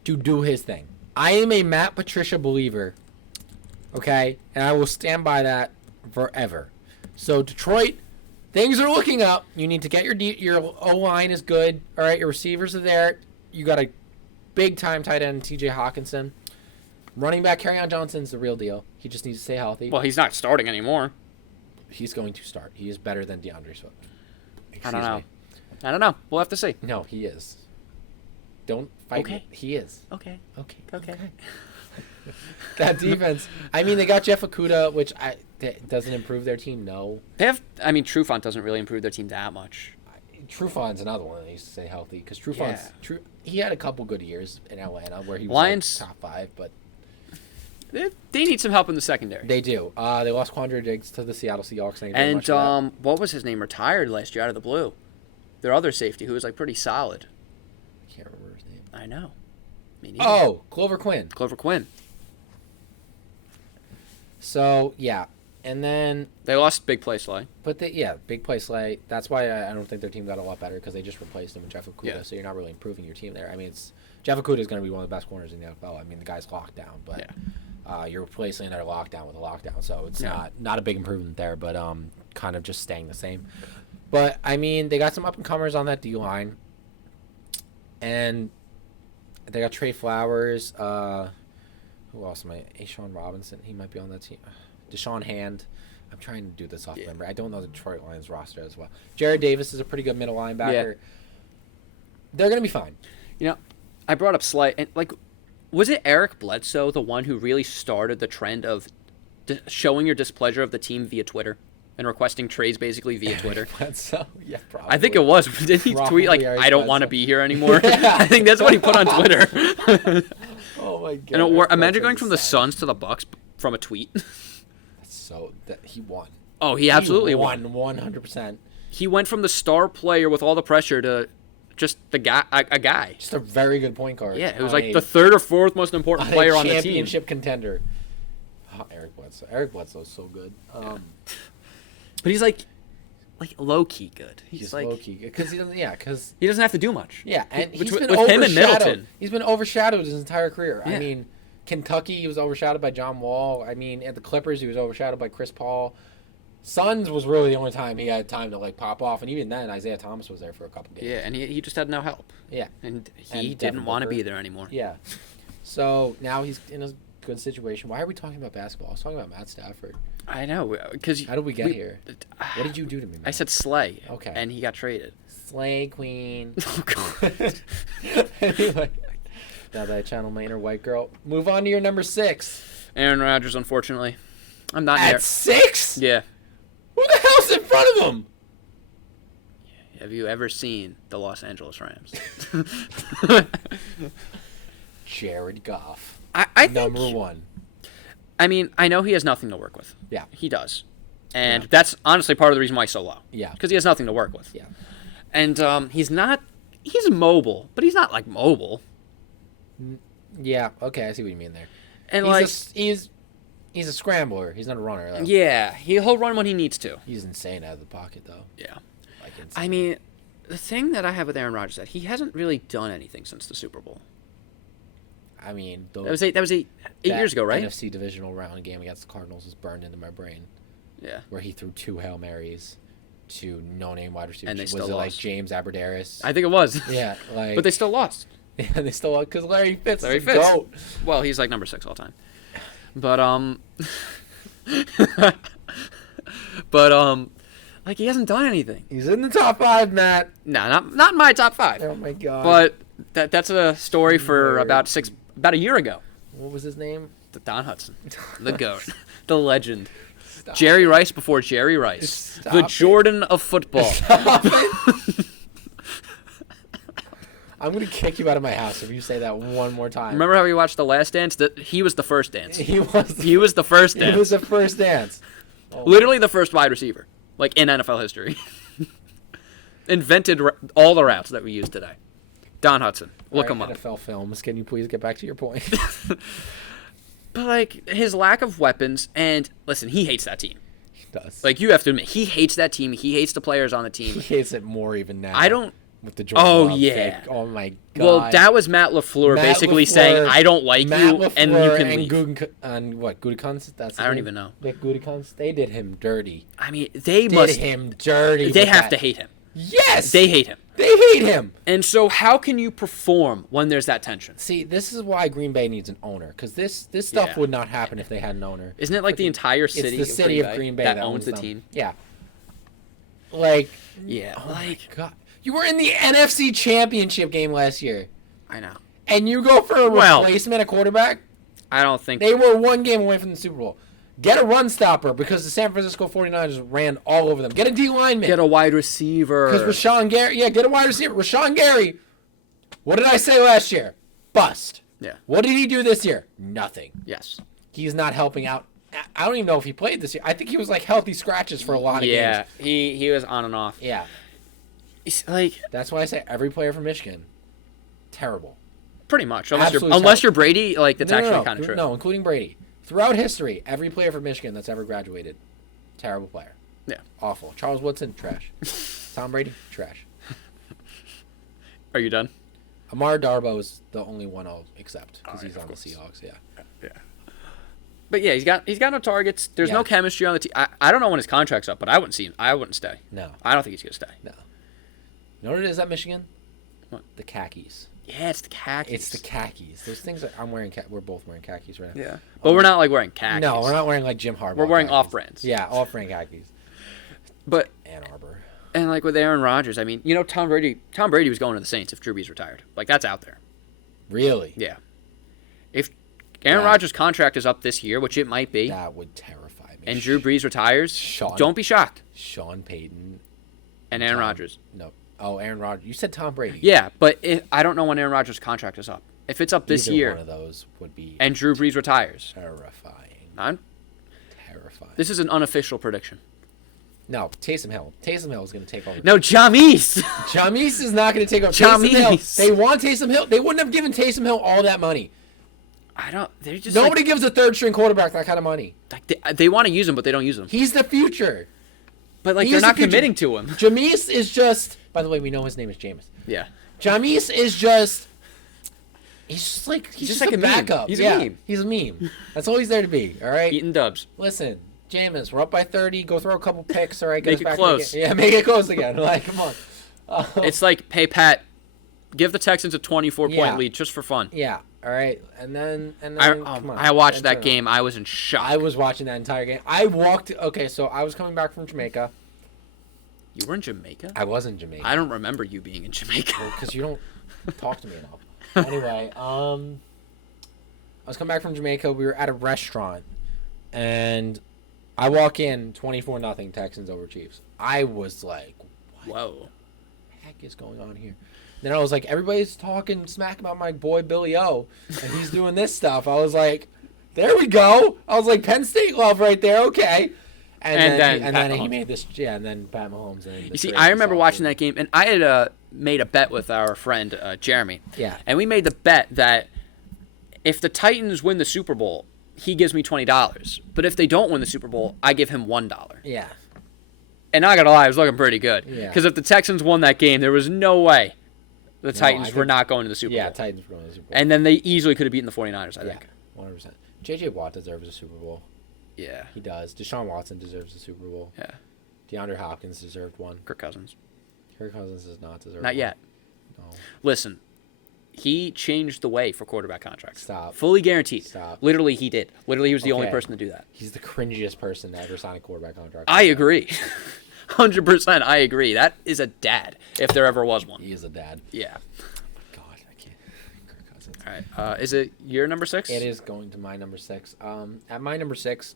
to do his thing. I am a Matt Patricia believer, okay? And I will stand by that forever. So, Detroit, things are looking up. You need to get your O-line is good. All right, your receivers are there. You got a big-time tight end, T.J. Hawkinson. Running back, Kerryon Johnson's the real deal. He just needs to stay healthy. Well, he's not starting anymore. He's going to start. He is better than DeAndre Swift. I don't know. We'll have to see. No, he is. Don't fight. Okay. Me. He is. Okay. Okay. That defense. I mean, they got Jeff Okudah, which doesn't improve their team. No. Trufant doesn't really improve their team that much. Trufont's another one that needs to stay healthy, because Trufont's he had a couple good years in Atlanta where he was Lions, top 5, but they need some help in the secondary. They do. They lost Quandre Diggs to the Seattle Seahawks. And what was his name? Retired last year out of the blue. Their other safety, who was pretty solid. Can't remember his name. I know. Me neither. Oh, Clover Quinn. So yeah, and then they lost Big Play Slay. But Big Play Slay. That's why I don't think their team got a lot better, because they just replaced him with Jeff Okudah. Yeah. So you're not really improving your team there. I mean, Jeff Okudah is going to be one of the best corners in the NFL. I mean, the guy's locked down, but you're replacing their lockdown with a lockdown, so it's not a big improvement there. But kind of just staying the same. But I mean, they got some up and comers on that D line, and they got Trey Flowers. Who else am I? Ashawn Robinson. He might be on that team. Deshaun Hand. I'm trying to do this off memory. I don't know the Detroit Lions roster as well. Jared Davis is a pretty good middle linebacker. Yeah. They're going to be fine. You know, I brought up Slay. And, was it Eric Bledsoe, the one who really started the trend of showing your displeasure of the team via Twitter and requesting trades basically via Twitter? Bledsoe? Yeah, probably. I think it was. Didn't he tweet, Eric I don't want to be here anymore? I think that's what he put on Twitter. Oh, my God. And imagine going from the Suns to the Bucks from a tweet. He won. Oh, he absolutely won. 100%. He went from the star player with all the pressure to just a guy. Just a very good point guard. Yeah, it was the third or fourth most important player on the team. Championship contender. Oh, Eric Bledsoe. Eric Bledsoe is so good. But he's low key good. He's low key because he doesn't. Yeah, because he doesn't have to do much. Yeah, and with him and Middleton, he's been overshadowed his entire career. Yeah. I mean, Kentucky, he was overshadowed by John Wall. I mean, at the Clippers, he was overshadowed by Chris Paul. Suns was really the only time he had time to pop off, and even then, Isaiah Thomas was there for a couple games. Yeah, and he just had no help. Yeah, and he didn't want to be there anymore. Yeah, so now he's in a good situation. Why are we talking about basketball? I was talking about Matt Stafford. I know, because how did we get here? What did you do to me, man? I said Slay. Okay, and he got traded. Slay Queen. Oh God. Anyway. Now that I channel my inner white girl. Move on to your number 6. Aaron Rodgers, unfortunately. I'm not at 6? Yeah. Who the hell's in front of him? have you ever seen the Los Angeles Rams? Jared Goff. I think number one. I mean, I know he has nothing to work with. Yeah. He does. And that's honestly part of the reason why he's so low. Yeah. Because he has nothing to work with. Yeah. And he's mobile, but he's not like mobile. Yeah, okay, I see what you mean there. And he's a scrambler. He's not a runner, though. Yeah, he'll run when he needs to. He's insane out of the pocket, though. Yeah. Like, insane. I mean, the thing that I have with Aaron Rodgers is that he hasn't really done anything since the Super Bowl. I mean, That was eight years ago, right? NFC divisional round game against the Cardinals is burned into my brain. Yeah. Where he threw 2 Hail Marys to no-name wide receivers. And they still was it lost. like James Abbrederis? I think it was. Yeah, like. But they still lost. Yeah, they still lost because Larry Fitz. Larry is a Fitz. goat. Well, he's like number 6 all time. But like he hasn't done anything. He's in the top 5, Matt. No, not in my top 5. Oh my god. But that's a story for about a year ago. What was his name? Don Hudson, the GOAT, the legend. Stop Jerry it. Rice before Jerry Rice, Stop the it. Jordan of football. Stop it. I'm gonna kick you out of my house if you say that one more time. Remember how we watched The Last Dance? He was the first dance. He was the first dance. He was the first dance. Oh. Literally the first wide receiver, like in NFL history. Invented all the routes that we use today. Don Hudson. Look him up. NFL films. Can you please get back to your point? But like his lack of weapons, and listen, he hates that team. He does. Like you have to admit, he hates that team. He hates the players on the team. He hates it more even now. I don't. With the Jordan Oh Love yeah. pick. Oh my god. Well, that was Matt LaFleur basically saying, "I don't like Matt you, LaFleur and you can leave." And what? Gutekunst? That's. I don't even know. Nick Gutekunst. They did him dirty. I mean, they Did must. him dirty. They with have that. to hate him. Yes. They hate him. They hate him. And so, how can you perform when there's that tension? See, this is why Green Bay needs an owner, because this stuff Yeah. would not happen if they had an owner. Isn't it like the entire city? It's the city of Green Bay that that owns the them. team. Yeah. Like. Yeah. Oh like my god. You were in the NFC Championship game last year, I know. and you go for a replacement at quarterback? I don't think They were one game away from the Super Bowl. Get a run stopper because the San Francisco 49ers ran all over them. Get a D lineman. get a wide receiver. Because Rashawn Gary, get a wide receiver. Rashawn Gary, what did I say last year? Bust. Yeah. What did he do this year? Nothing. Yes. He's not helping out. I don't even know if he played this year. I think he was like healthy scratches for a lot of games. Yeah. He was on and off. Yeah. It's like That's why I say every player from Michigan, terrible. pretty much, Absolute unless you're Brady, like that's actually kind of true. No, including Brady. Throughout history, every player from Michigan that's ever graduated, terrible player. Yeah. Awful. Charles Woodson, trash. Tom Brady, trash. Are you done? Amar Darboh is the only one I'll accept because he's of on the course. Seahawks. Yeah. Yeah. But yeah, he's got no targets. There's Yeah. no chemistry on the team. I don't know when his contract's up, but I wouldn't stay. No. I don't think he's gonna stay. No. You know what it is at Michigan? What? The khakis. Yeah, it's the khakis. It's the khakis. Those things that I'm wearing. We're both wearing khakis right now. Yeah. But we're not like wearing khakis. No, we're not wearing like Jim Harbaugh. We're wearing khakis. off-brands. Yeah, off-brand khakis. But Ann Arbor. and like with Aaron Rodgers, I mean, you know, Tom Brady was going to the Saints if Drew Brees retired. Like that's out there. Really? Yeah. If Aaron Rodgers' contract is up this year, which it might be, That would terrify me. and Drew Brees retires, Sean- don't be shocked. Sean Payton. And Aaron Rodgers. No. Oh, Aaron Rodgers. You said Tom Brady. Yeah, but I don't know when Aaron Rodgers' contract is up. If it's up this Either year, one of those would be and Drew Brees retires, terrifying. Terrifying. This is an unofficial prediction. No, Taysom Hill. Taysom Hill is going to take over. No, Jameis. Jameis is not going to take over. Taysom Hill. Jameis. They want Taysom Hill. They wouldn't have given Taysom Hill all that money. I don't. They're just Nobody gives a third-string quarterback that kind of money. they want to use him, but they don't use him. He's the future. But like He's they're not the future. committing to him. Jameis is just. By the way, we know his name is Jameis. Yeah. Jameis is just. He's just like just a like a meme. backup. He's a yeah, meme. He's a meme. That's all he's there to be. All right. Eating dubs. Listen, Jameis, we're up by 30. Go throw a couple picks. All right. Get Make us it back close. Yeah, make it close again. Like, come on. It's like, hey Pat, give the Texans a 24-point Yeah. lead just for fun. Yeah. All right. And then come on. I watched Then that turn game. I was in shock. I was watching that entire game. I walked. Okay, so I was coming back from Jamaica. You were in Jamaica? I was in Jamaica. I don't remember you being in Jamaica. Because you don't talk to me enough. Anyway, I was coming back from Jamaica. We were at a restaurant, and I walk in 24-0 Texans over Chiefs. I was like, what? Whoa. heck is going on here? Then I was like, everybody's talking smack about my boy Billy O, and he's doing this stuff. I was like, there we go. I was like, Penn State love right there. Okay. And then he made this, and then Pat Mahomes. And you see, I remember watching that game, and I had made a bet with our friend Jeremy. Yeah. And we made the bet that if the Titans win the Super Bowl, he gives me $20. But if they don't win the Super Bowl, I give him $1. Yeah. And not gonna lie, it was looking pretty good. Yeah. Because if the Texans won that game, there was no way the Titans were not going to the Super Bowl. Yeah, Titans were going to the Super Bowl. And then they easily could have beaten the 49ers, I think. 100%. J.J. Watt deserves a Super Bowl. Yeah. He does. Deshaun Watson deserves a Super Bowl. Yeah. DeAndre Hopkins deserved one. Kirk Cousins. Kirk Cousins does not deserve one. Not yet. No. Listen, he changed the way for quarterback contracts. Stop. Fully guaranteed. Stop. Literally, he did. Literally, he was the only person to do that. He's the cringiest person to ever sign a quarterback contract. I agree. 100%, I agree. That is a dad, if there ever was one. He is a dad. Yeah. God, I can't. Kirk Cousins. All right. Is it your number 6? It is going to my number 6. At my number 6,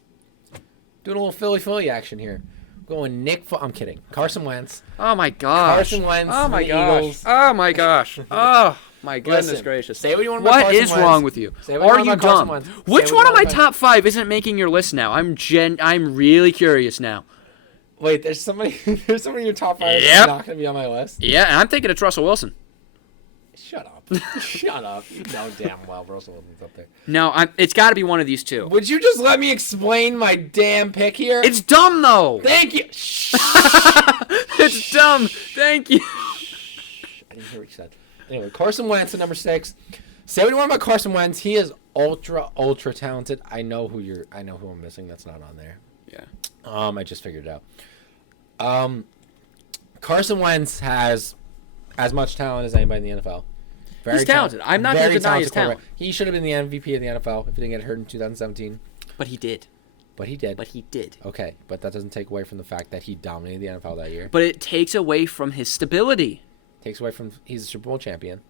doing a little Philly action here. Going I'm kidding. Carson Wentz. Oh, my gosh. Carson Wentz. Oh, my gosh. Eagles. Oh, my gosh. Oh, my goodness Listen, gracious. Say what you want about What Carson is Wentz. wrong with you? Are you dumb? Which one of my top 5 isn't making your list now? I'm really curious now. Wait, there's somebody in your top 5 Yep. that's not going to be on my list? Yeah, and I'm thinking it's Russell Wilson. Shut up. Shut up. You know damn well Russell Wilson's up there. No, it's got to be one of these two. Would you just let me explain my damn pick here? It's dumb, though. Thank you. It's dumb. Thank you. I didn't hear what you said. Anyway, Carson Wentz at number 6. Say what you want about Carson Wentz. He is ultra talented. I know who I'm missing. That's not on there. Yeah. I just figured it out. Carson Wentz has as much talent as anybody in the NFL. He's talented. I'm not going to deny his talent. He should have been the MVP of the NFL if he didn't get hurt in 2017. But he did. But he did. But he did. Okay, but that doesn't take away from the fact that he dominated the NFL that year. But it takes away from his stability. Takes away from he's a Super Bowl champion.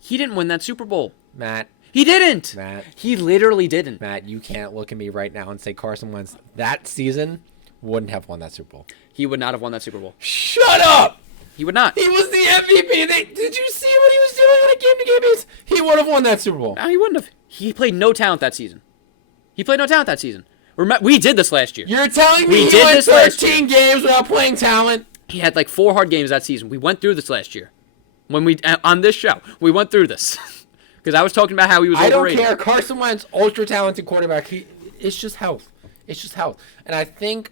He didn't win that Super Bowl. Matt. He didn't. Matt. He literally didn't. Matt, you can't look at me right now and say Carson Wentz that season wouldn't have won that Super Bowl. He would not have won that Super Bowl. Shut up! He would not. He was the MVP. Did you see what he was doing on a game-to-game basis? He would have won that Super Bowl. No, he wouldn't have. He played no talent that season. We did this last year. You're telling me We he did went this last 13 games without playing talent? He had like 4 hard games that season. We went through this last year. When we on this show, we went through this. Because I was talking about how he was overrated. I don't care. Carson Wentz, ultra-talented quarterback. It's just health. It's just health. And I think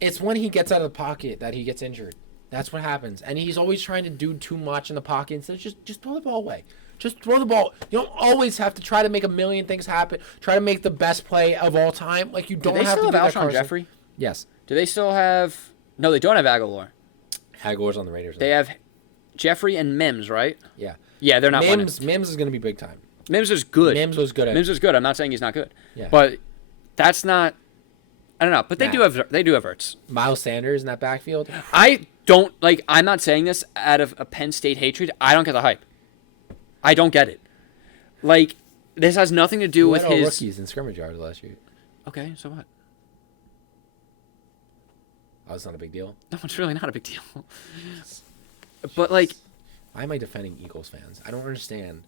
it's when he gets out of the pocket that he gets injured. That's what happens. And he's always trying to do too much in the pocket. Instead, just throw the ball away. Just throw the ball. You don't always have to try to make a million things happen. Try to make the best play of all time. Like, you don't have to do that, Do they still have Alshon Carson. Jeffrey? Yes. Do they still have... No, they don't have Aguilar. Aguilar's on the Raiders. They have Jeffrey and Mims, right? Yeah. Yeah, they're not winning. Mims is going to be big time. Mims is good. Mims was good. Mims is good. I'm not saying he's not good. Yeah. But that's not... I don't know. But they do have Ertz. Miles Sanders in that backfield. I don't... Like, I'm not saying this out of a Penn State hatred. I don't get the hype. I don't get it. Like, this has nothing to do with his... rookies in scrimmage yards last year. Okay, so what? Oh, it's not a big deal. No, it's really not a big deal. But, like... Why am I defending Eagles fans? I don't understand.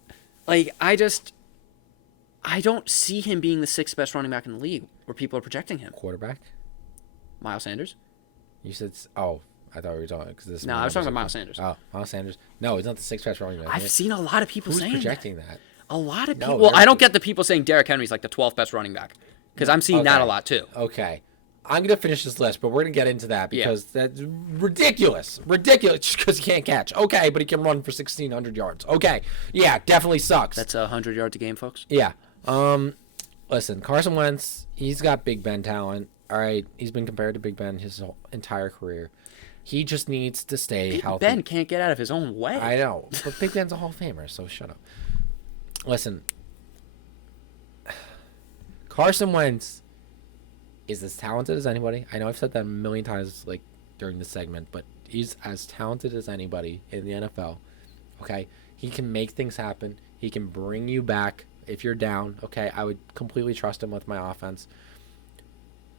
Like, I don't see him being the 6th best running back in the league where people are projecting him. Quarterback? Miles Sanders? You said... Oh, I thought we were talking... Cause No, I was talking about Miles Sanders. Oh, Miles Sanders. No, he's not the 6th best running back. I've seen a lot of people saying projecting that? A lot of No, people... Well, they're- I don't get the people saying Derrick Henry's like the 12th best running back. Because I'm seeing that a lot, too. Okay. I'm going to finish this list, but we're going to get into that because that's ridiculous. Ridiculous just because he can't catch. Okay, but he can run for 1,600 yards. Okay. Yeah, definitely sucks. That's 100 yards a game, folks. Yeah. Listen, Carson Wentz, he's got Big Ben talent. All right, he's been compared to Big Ben his whole entire career. He just needs to stay healthy. Ben can't get out of his own way. I know, but Big Ben's a Hall of Famer, so shut up. Listen, Carson Wentz is as talented as anybody. I know I've said that a million times, like, during the segment, but he's as talented as anybody in the NFL. Okay, he can make things happen. He can bring you back if you're down. Okay, I would completely trust him with my offense.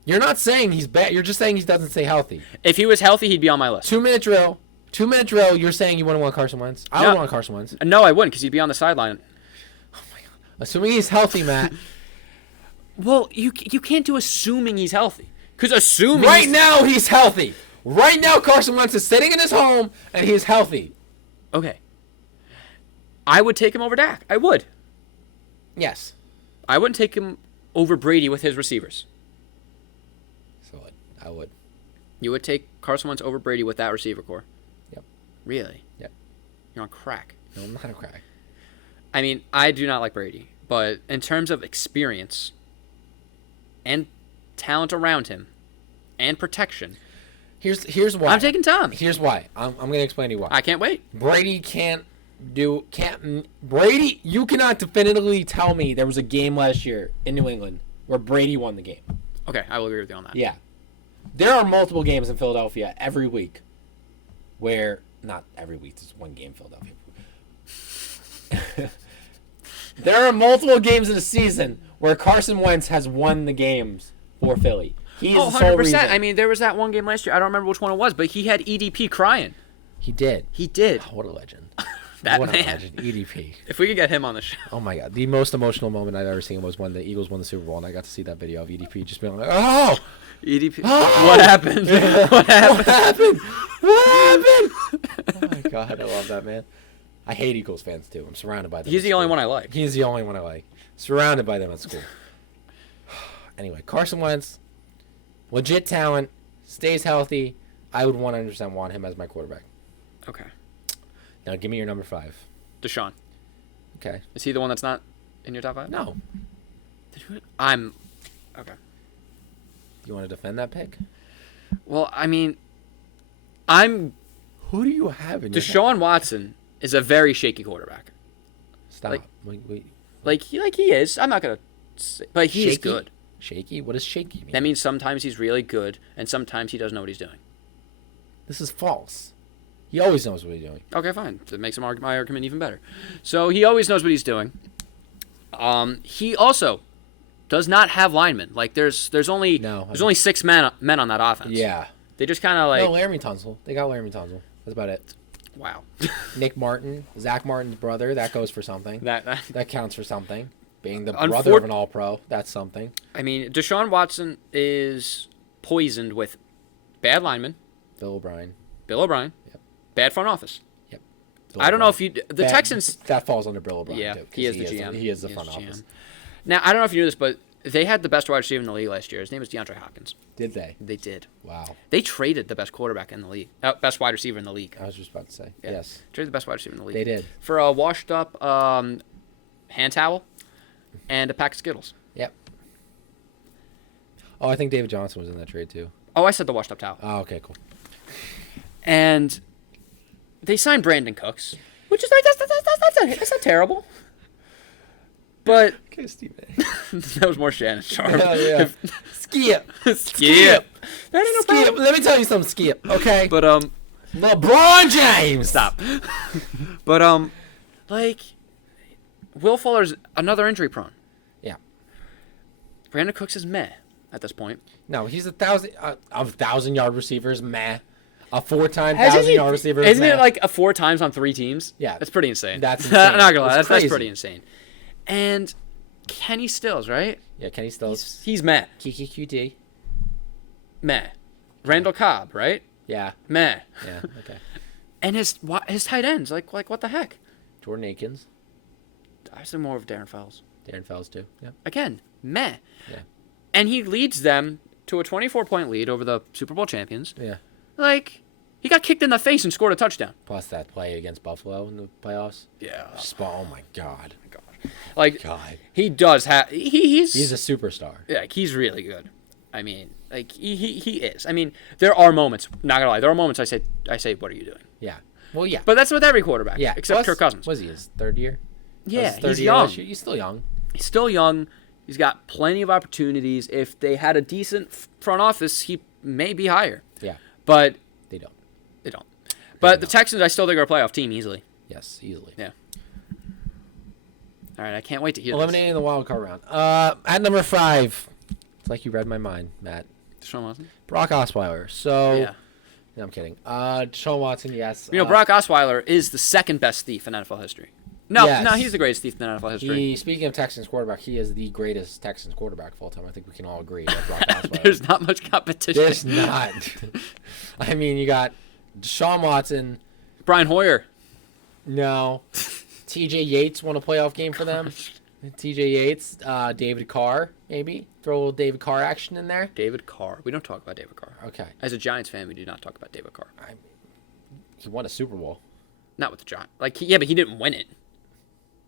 You're not saying he's bad. You're just saying he doesn't stay healthy. If he was healthy, he'd be on my list. 2-minute drill, 2-minute drill, you're saying you wouldn't want Carson Wentz? I would want Carson Wentz. No, I wouldn't, because he'd be on the sideline. Oh my God. Assuming he's healthy, Matt. Well, you can't do assuming he's healthy. Because assuming right now he's healthy. Right now Carson Wentz is sitting in his home and he's healthy. Okay. I would take him over Dak. I would. Yes. I wouldn't take him over Brady with his receivers. So I would. You would take Carson Wentz over Brady with that receiver core? Yep. Really? Yep. You're on crack. No, I'm not on crack. I mean, I do not like Brady. But in terms of experience and talent around him and protection, here's why. I'm taking Tom. Here's why. I'm going to explain to you why. I can't wait. Brady Brady, you cannot definitively tell me there was a game last year in New England where Brady won the game. Okay, I will agree with you on that. Yeah. There are multiple games in Philadelphia every week where, not every week, there's one game in Philadelphia. There are multiple games in the season where Carson Wentz has won the games for Philly. He is the sole 100%. reason. I mean, there was that one game last year. I don't remember which one it was, but he had EDP crying. He did. He did. Oh, what a legend. That what man. a legend. EDP. If we could get him on the show. Oh, my God. The most emotional moment I've ever seen was when the Eagles won the Super Bowl, and I got to see that video of EDP just being like, oh! EDP. Oh! What happened? What happened? What happened? What happened? Oh, my God. I love that, man. I hate Eagles fans, too. I'm surrounded by them. He's the only one I like. He's the only one I like. Surrounded by them at school. Anyway, Carson Wentz, legit talent, stays healthy. I would 100% want him as my quarterback. Okay. Now, give me your number 5. Deshaun. Okay. Is he the one that's not in your top 5? No. I'm... Okay. You want to defend that pick? Well, I mean, I'm... Who do you have in your Deshaun Watson is a very shaky quarterback. Stop. Like- Wait. Like he is. I'm not going to say... But he is good. Shaky? What does shaky mean? That means sometimes he's really good, and sometimes he doesn't know what he's doing. This is false. He always knows what he's doing. Okay, fine. That makes my argument even better. So he always knows what he's doing. He also does not have linemen. Like there's only 6 men on that offense. Yeah. They just kind of like... No, Laramie Tunsil. They got Laramie Tunsil. That's about it. Wow. Nick Martin, Zach Martin's brother. That goes for something. That counts for something. Being the brother of an All-Pro, that's something. I mean, Deshaun Watson is poisoned with bad linemen. Bill O'Brien. Yep. Bad front office. Yep. I don't know if you... The Texans... That falls under Bill O'Brien, yeah, too. he is the GM. He is the front office. Now, I don't know if you knew this, but they had the best wide receiver in the league last year. His name was DeAndre Hopkins. Did they? They did. Wow. They traded the best quarterback in the league. Best wide receiver in the league. I was just about to say. Yeah. Yes. Traded the best wide receiver in the league. They did. For a washed-up hand towel and a pack of Skittles. Yep. Oh, I think David Johnson was in that trade, too. Oh, I said the washed-up towel. Oh, okay, cool. And they signed Brandon Cooks, which is like, that's not terrible. But Okay, Steve. that was more Shannon Sharp. Hell yeah. Skip. Skip. That ain't no Skip. problem. Let me tell you something, Skip. Okay. But LeBron James. stop. But like Will Fuller's another injury prone. Yeah. Brandon Cooks is meh at this point. No, he's 1,000-yard receivers. Meh. A 4-time 1,000-yard receiver. Isn't it like a 4 times on 3 teams? Yeah. That's pretty insane. That's insane. I'm not gonna lie. It's That's crazy. pretty insane. And Kenny Stills, right? Yeah, Kenny Stills. He's meh. Kiki QD. Meh. Randall Cobb, right? Yeah. Meh. Yeah. Okay. And his tight ends, like what the heck? Jordan Akins. I was more of Darren Fells. Darren Fells, too. Yeah. Again, meh. Yeah. And he leads them to a 24-point lead over the Super Bowl champions. Yeah. Like, he got kicked in the face and scored a touchdown. Plus that play against Buffalo in the playoffs. Yeah. Oh, my God. Like, God. he does have... He's a superstar. Yeah, he's really good. I mean, like, he is. I mean, there are moments, not gonna lie, there are moments I say, what are you doing? Yeah. Well, yeah. But that's with every quarterback. Yeah. Except Plus, Kirk Cousins. Was he his third year? Yeah, His third he's year young. last year? He's still young. He's still young. He's got plenty of opportunities. If they had a decent front office, he may be higher. Yeah. But They don't. they don't. But the Texans, I still think, are a playoff team easily. Yes, easily. Yeah. All right, I can't wait to hear Eliminating the wild card round. At number 5, it's like you read my mind, Matt. this. Deshaun Watson? Brock Osweiler. So, Yeah. No, I'm kidding. Deshaun Watson, yes. Brock Osweiler is the second best thief in NFL history. No, he's the greatest thief in NFL history. Speaking of Texans quarterback, he is the greatest Texans quarterback of all time. I think we can all agree that Brock Osweiler. There's not much competition. There's not. I mean, you got Deshaun Watson. Brian Hoyer. No. T.J. Yates won a playoff game for them. T.J. Yates. David Carr, maybe. Throw a little David Carr action in there. David Carr. We don't talk about David Carr. Okay. As a Giants fan, we do not talk about David Carr. He won a Super Bowl. Not with the Giants. But he didn't win it.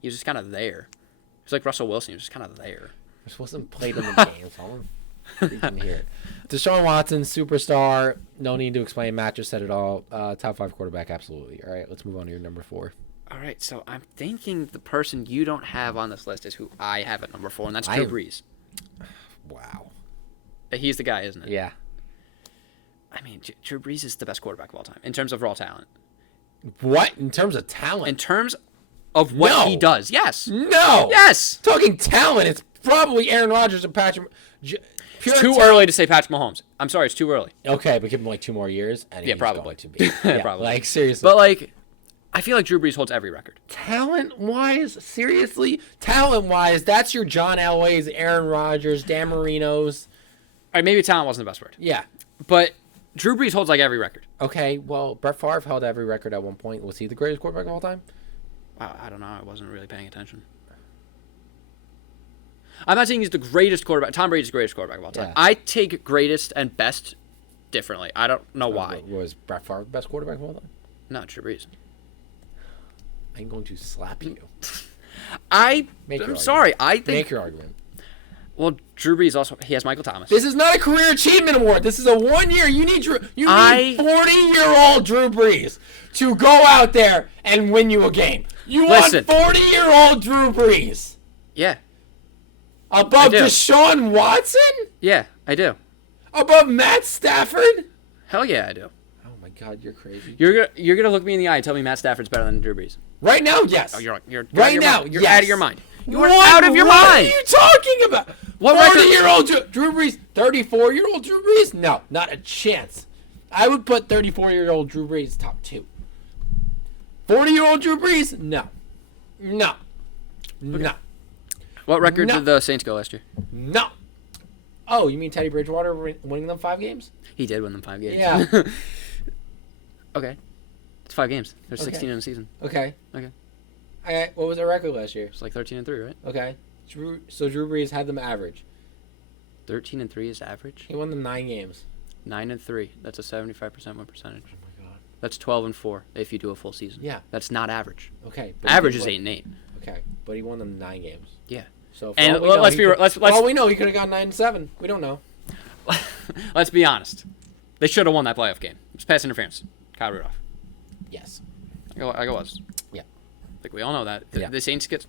He was just kind of there. He was like Russell Wilson. He was just kind of there. Russell Wilson played in the game, so you can hear it. Deshaun Watson, superstar. No need to explain. Matt just said it all. Top 5 quarterback, absolutely. All right, let's move on to your number 4. All right, so I'm thinking the person you don't have on this list is who I have at number 4, and that's Drew Brees. Wow. He's the guy, isn't it? Yeah. I mean, Drew Brees is the best quarterback of all time in terms of raw talent. What? In terms of talent? In terms of what he does, yes. No. Yes. Talking talent, it's probably Aaron Rodgers and Patrick. It's too early to say Patrick Mahomes. I'm sorry, it's too early. Okay, but give him like 2 more years, and he's probably. going to be. Yeah, probably. Like, seriously. But, like, I feel like Drew Brees holds every record. Talent-wise? Seriously? Talent-wise, that's your John Elway's, Aaron Rodgers, Dan Marino's. All right, maybe talent wasn't the best word. Yeah. But Drew Brees holds, like, every record. Okay, well, Brett Favre held every record at one point. Was he the greatest quarterback of all time? I don't know. I wasn't really paying attention. I'm not saying he's the greatest quarterback. Tom Brady's the greatest quarterback of all time. Yeah. I take greatest and best differently. I don't know why. Was Brett Favre the best quarterback of all time? No, Drew Brees. I'm going to slap you. I'm sorry. I think. Make your argument. Well, Drew Brees also, he has Michael Thomas. This is not a career achievement award. This is a 1 year. You need 40-year-old Drew Brees to go out there and win you a game. You want 40-year-old Drew Brees. Yeah. Above Deshaun Watson? Yeah, I do. Above Matt Stafford? Hell yeah, I do. Oh my God, you're crazy. You're gonna look me in the eye and tell me Matt Stafford's better than Drew Brees. Right now, yes. Oh, you're right now. You're out of your mind. You're out of your mind. What are you talking about? 40-year-old Drew Brees, 34-year-old Drew Brees? No, not a chance. I would put 34-year-old Drew Brees top 2. 40-year-old Drew Brees? No. What record did the Saints go last year? No. Oh, you mean Teddy Bridgewater winning them 5 games? He did win them 5 games. Yeah. Okay. It's 5 games. There's 16 in the season. Okay. What was their record last year? It's like 13-3, right? Okay. So Drew Brees had them average. 13-3 is average? He won them 9 games. 9-3. That's a 75% win percentage. Oh my God. That's 12-4 if you do a full season. Yeah. That's not average. Okay. Average is 8-8. Okay, but he won them 9 games. Yeah. So and let's we know he could have gone 9-7. We don't know. Let's be honest. They should have won that playoff game. It was pass interference. Kyle Rudolph. Yes. Like it was. Yeah. Like we all know that. Yeah. The Saints get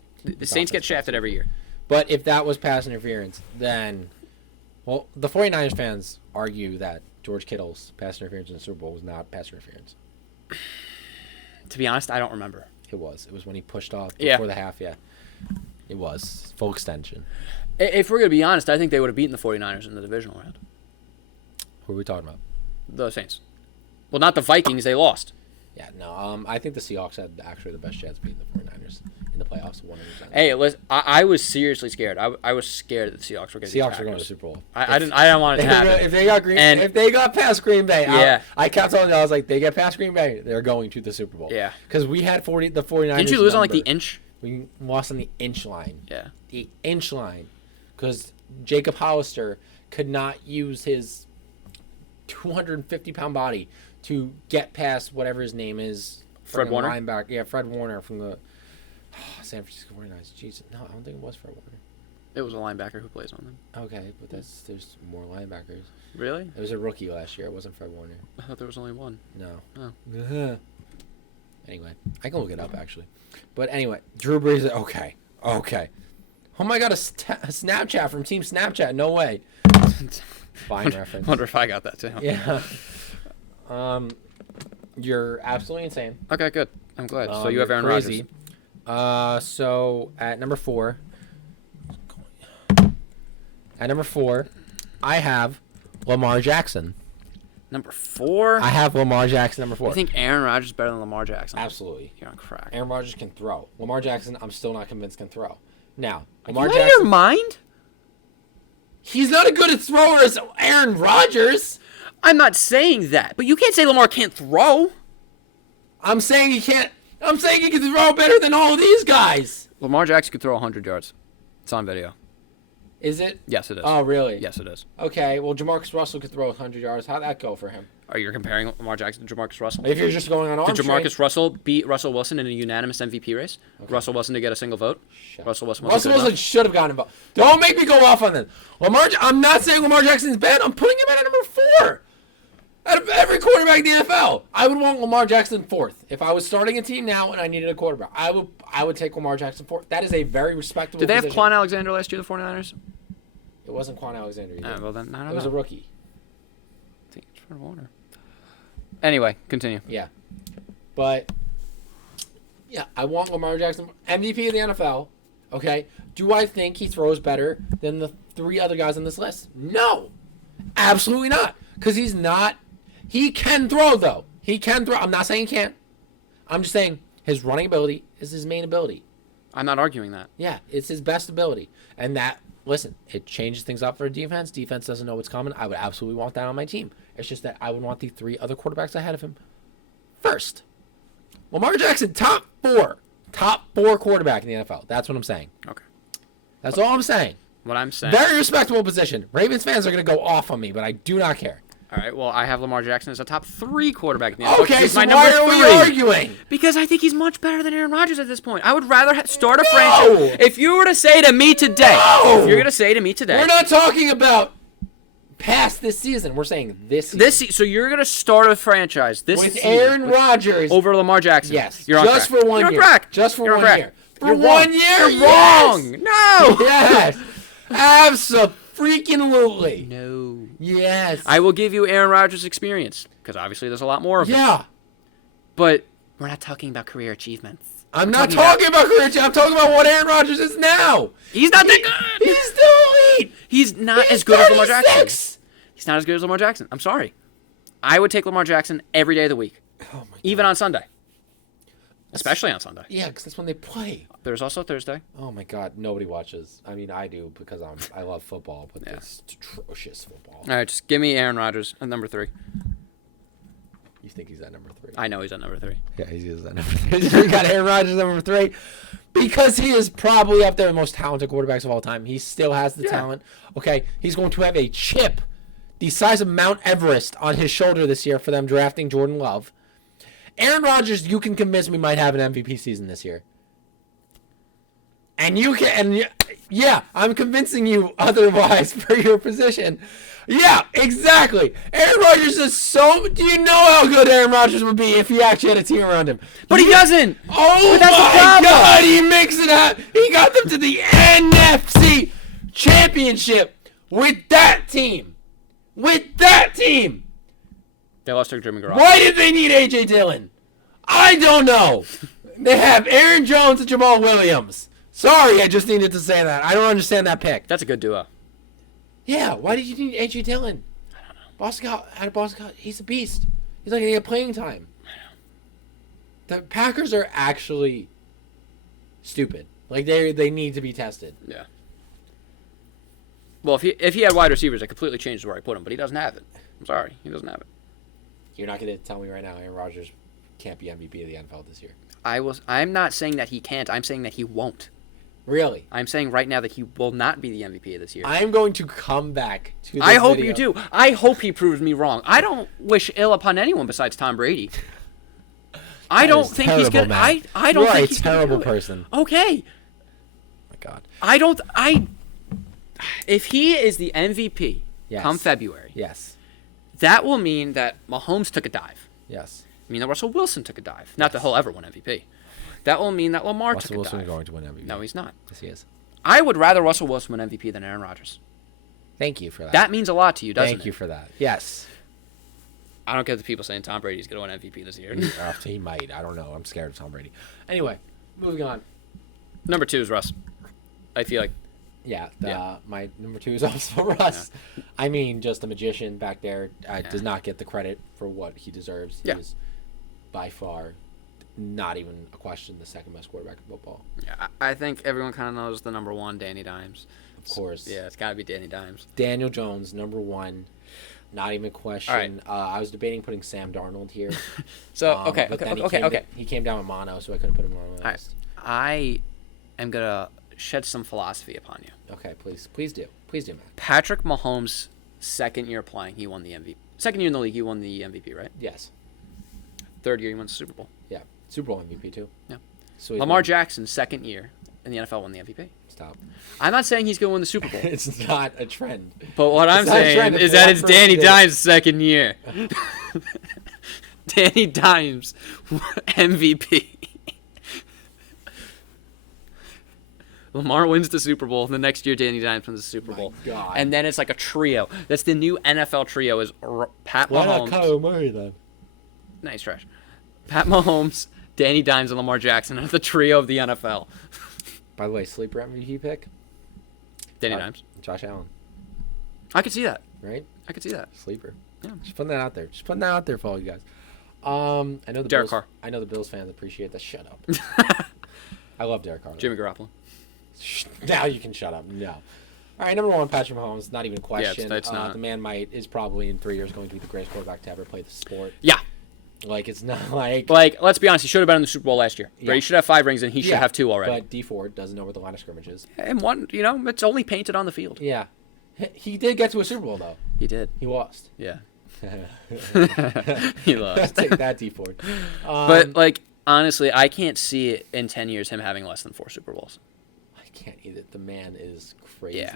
shafted every year. But if that was pass interference, then the 49ers fans argue that George Kittle's pass interference in the Super Bowl was not pass interference. To be honest, I don't remember. It was when he pushed off before the half, yeah. It was full extension. If we're going to be honest, I think they would have beaten the 49ers in the divisional round. Who are we talking about? The Saints. Well, not the Vikings. They lost. Yeah, no. I think the Seahawks had actually the best chance of beating the 49ers in the playoffs. 100%. Hey, listen, I was seriously scared. I was scared that the Seahawks were going to. Seahawks were going to the Super Bowl. I didn't want it to happen. If they got past Green Bay, I kept telling you, I was like, they get past Green Bay, they're going to the Super Bowl. Yeah. Because we had the 49ers. Didn't you lose on like the inch? We lost on the inch line. Yeah. The inch line. Because Jacob Hollister could not use his 250-pound body to get past whatever his name is. Fred Warner? Linebacker. Yeah, Fred Warner from the San Francisco 49ers. Jeez. No, I don't think it was Fred Warner. It was a linebacker who plays on them. Okay, but there's more linebackers. Really? It was a rookie last year. It wasn't Fred Warner. I thought there was only one. No. Oh. Anyway, I can look it up, actually. But anyway, Drew Brees, okay. Oh my God, a Snapchat from Team Snapchat. No way. Fine reference. Wonder if I got that too. Yeah. You're absolutely insane. Okay, good. I'm glad. So you have Aaron Rodgers. So at number 4, I have Lamar Jackson. Number 4? I have Lamar Jackson number 4. I think Aaron Rodgers is better than Lamar Jackson. Absolutely. You're on crack. Aaron Rodgers can throw. Lamar Jackson, I'm still not convinced can throw. Now, Are Lamar you Jackson. out of your mind? He's not a good at thrower as Aaron Rodgers. I'm not saying that, but you can't say Lamar can't throw. I'm saying he can't. I'm saying he can throw better than all of these guys. Lamar Jackson could throw 100 yards. It's on video. Is it? Yes, it is. Oh, really? Yes, it is. Okay, well, Jamarcus Russell could throw 100 yards. How'd that go for him? Are you comparing Lamar Jackson to Jamarcus Russell? If you're just going on arm Did Jamarcus strength. Russell beat Russell Wilson in a unanimous MVP race? Okay. Russell Wilson to get a single vote? Russell Wilson should have gotten involved. Don't make me go off on this. I'm not saying Lamar Jackson's bad. I'm putting him at number 4. Out of every quarterback in the NFL, I would want Lamar Jackson 4th. If I was starting a team now and I needed a quarterback, I would take Lamar Jackson 4th. That is a very respectable Did they have position. Quan Alexander last year, the 49ers? It wasn't Quan Alexander either. Well, then, I don't know. It was a rookie. I think it's Trevor Warner. Anyway, continue. Yeah. But, yeah, I want Lamar Jackson MVP of the NFL. Okay? Do I think he throws better than the 3 other guys on this list? No. Absolutely not. Because he's not. He can throw, though. He can throw. I'm not saying he can't. I'm just saying his running ability is his main ability. I'm not arguing that. Yeah, it's his best ability. And that, listen, it changes things up for defense. Defense doesn't know what's coming. I would absolutely want that on my team. It's just that I would want the 3 other quarterbacks ahead of him first. Lamar Jackson, top 4 quarterback in the NFL. That's what I'm saying. Okay. That's all I'm saying. What I'm saying. Very respectable position. Ravens fans are going to go off on me, but I do not care. All right, well, I have Lamar Jackson as a top 3 quarterback in the NFL. Okay, He's so my why number are we 3. arguing? Because I think he's much better than Aaron Rodgers at this point. I would rather start a franchise. If you were to say to me today, No! if you're going to say to me today. We're not talking about past this season. We're saying this season. So you're going to start a franchise this with season Aaron Rodgers over Lamar Jackson. Yes. You're on just track. for 1 You're year. On track. Just for You're 1 year. For You're 1 year? You're Yes! wrong. No. Yes. Abso-freaking-lutely. No. Yes. I will give you Aaron Rodgers' experience because obviously there's a lot more of it. Yeah. But we're not talking about career achievements. I'm not talking about career. I'm talking about what Aaron Rodgers is now. He's not that good. He's still elite. He's not He's as good as Lamar 36. Jackson. He's not as good as Lamar Jackson. I'm sorry. I would take Lamar Jackson every day of the week, Oh my God. even on Sunday, especially on Sunday. Yeah, because that's when they play. There's also Thursday. Oh my God, nobody watches. I mean, I do because I love football, but it's atrocious football. All right, just give me Aaron Rodgers at number 3. You think he's at number 3? I know he's at number 3. Yeah, he's at number 3. We got Aaron Rodgers at number 3 because he is probably up there with the most talented quarterbacks of all time. He still has the talent. Okay, he's going to have a chip the size of Mount Everest on his shoulder this year for them drafting Jordan Love. Aaron Rodgers, you can convince me, might have an MVP season this year. And you can, and yeah, I'm convincing you otherwise for your position. Yeah, exactly. Aaron Rodgers is so. Do you know how good Aaron Rodgers would be if he actually had a team around him? But he doesn't. Oh But that's the my problem. God, he makes it up. He got them to the NFC Championship with that team. With that team. They lost to Jimmy Garoppolo. Why did they need A.J. Dillon? I don't know. They have Aaron Jones and Jamal Williams. Sorry, I just needed to say that. I don't understand that pick. That's a good duo. Yeah, why did you need A.J. Dillon? I don't know. Boston Scott, he's a beast. He's not going to get playing time. The Packers are actually stupid. Like, they need to be tested. Yeah. Well, if he had wide receivers, it completely changes where I put him, but he doesn't have it. I'm sorry, he doesn't have it. You're not going to tell me right now Aaron Rodgers can't be MVP of the NFL this year. I'm not saying that he can't. I'm saying that he won't. Really? I'm saying right now that he will not be the MVP of this year. I'm going to come back to this I hope video. you do. I hope he proves me wrong. I don't wish ill upon anyone besides Tom Brady. I don't think he's gonna. I don't think he's gonna do it. You're a terrible person. Okay. Oh my God. If he is the MVP Yes. come February, Yes. that will mean that Mahomes took a dive. Yes. I mean that Russell Wilson took a dive. Not that he'll ever win MVP. That will mean that Lamar Russell took a Wilson dive. is going to win MVP. No, he's not. Yes, he is. I would rather Russell Wilson win MVP than Aaron Rodgers. Thank you for that. That means a lot to you, doesn't it? Thank you for that. Yes. I don't get the people saying Tom Brady's going to win MVP this year. He might. I don't know. I'm scared of Tom Brady. Anyway, moving on. Number 2 is Russ. I feel like Yeah, my number 2 is also Russ. Yeah. I mean, just a magician back there does not get the credit for what he deserves. He is by far, not even a question, the second best quarterback in football. Yeah, I think everyone kind of knows the number 1, Danny Dimes. Of course. Yeah, it's got to be Danny Dimes. Daniel Jones, number 1. Not even a question. Right. I was debating putting Sam Darnold here. Okay. He came down with mono, so I couldn't put him on my list. I am going to shed some philosophy upon you. Okay, please do, Matt. Patrick Mahomes' second year playing, he won the MVP. Second year in the league, he won the MVP, right? Yes. Third year, he won the Super Bowl. Yeah, Super Bowl MVP too. Yeah. So Lamar Jackson, second year in the NFL, won the MVP. Stop. I'm not saying he's going to win the Super Bowl. It's not a trend. But what I'm saying is that it's Danny Dimes' second year. Danny Dimes, MVP. Lamar wins the Super Bowl. The next year, Danny Dimes wins the Super Bowl. God. And then it's like a trio. That's the new NFL trio is Pat Mahomes. Why not Kyler Murray then? Nice trash. Pat Mahomes, Danny Dimes, and Lamar Jackson are the trio of the NFL. By the way, sleeper MVP pick? Danny Dimes. Josh Allen. I could see that. Right? I could see that. Sleeper. Yeah. Just putting that out there. Just putting that out there for all you guys. I know the Derek Bills, Carr. I know the Bills fans appreciate that. Shut up. I love Derek Carr. Jimmy Garoppolo. Now you can shut up. No. All right, number 1, Patrick Mahomes. Not even a question. Yeah, it's not. The man is probably in 3 years going to be the greatest quarterback to ever play the sport. Yeah. Like, it's not like... Like, let's be honest, he should have been in the Super Bowl last year. Yeah. He should have 5 rings, and he should have 2 already. But D Ford doesn't know where the line of scrimmage is. And one, it's only painted on the field. Yeah. He did get to a Super Bowl, though. He did. He lost. Yeah. He lost. Take that, D Ford. But, like, honestly, I can't see it in 10 years him having less than 4 Super Bowls. I can't either. The man is crazy. Yeah.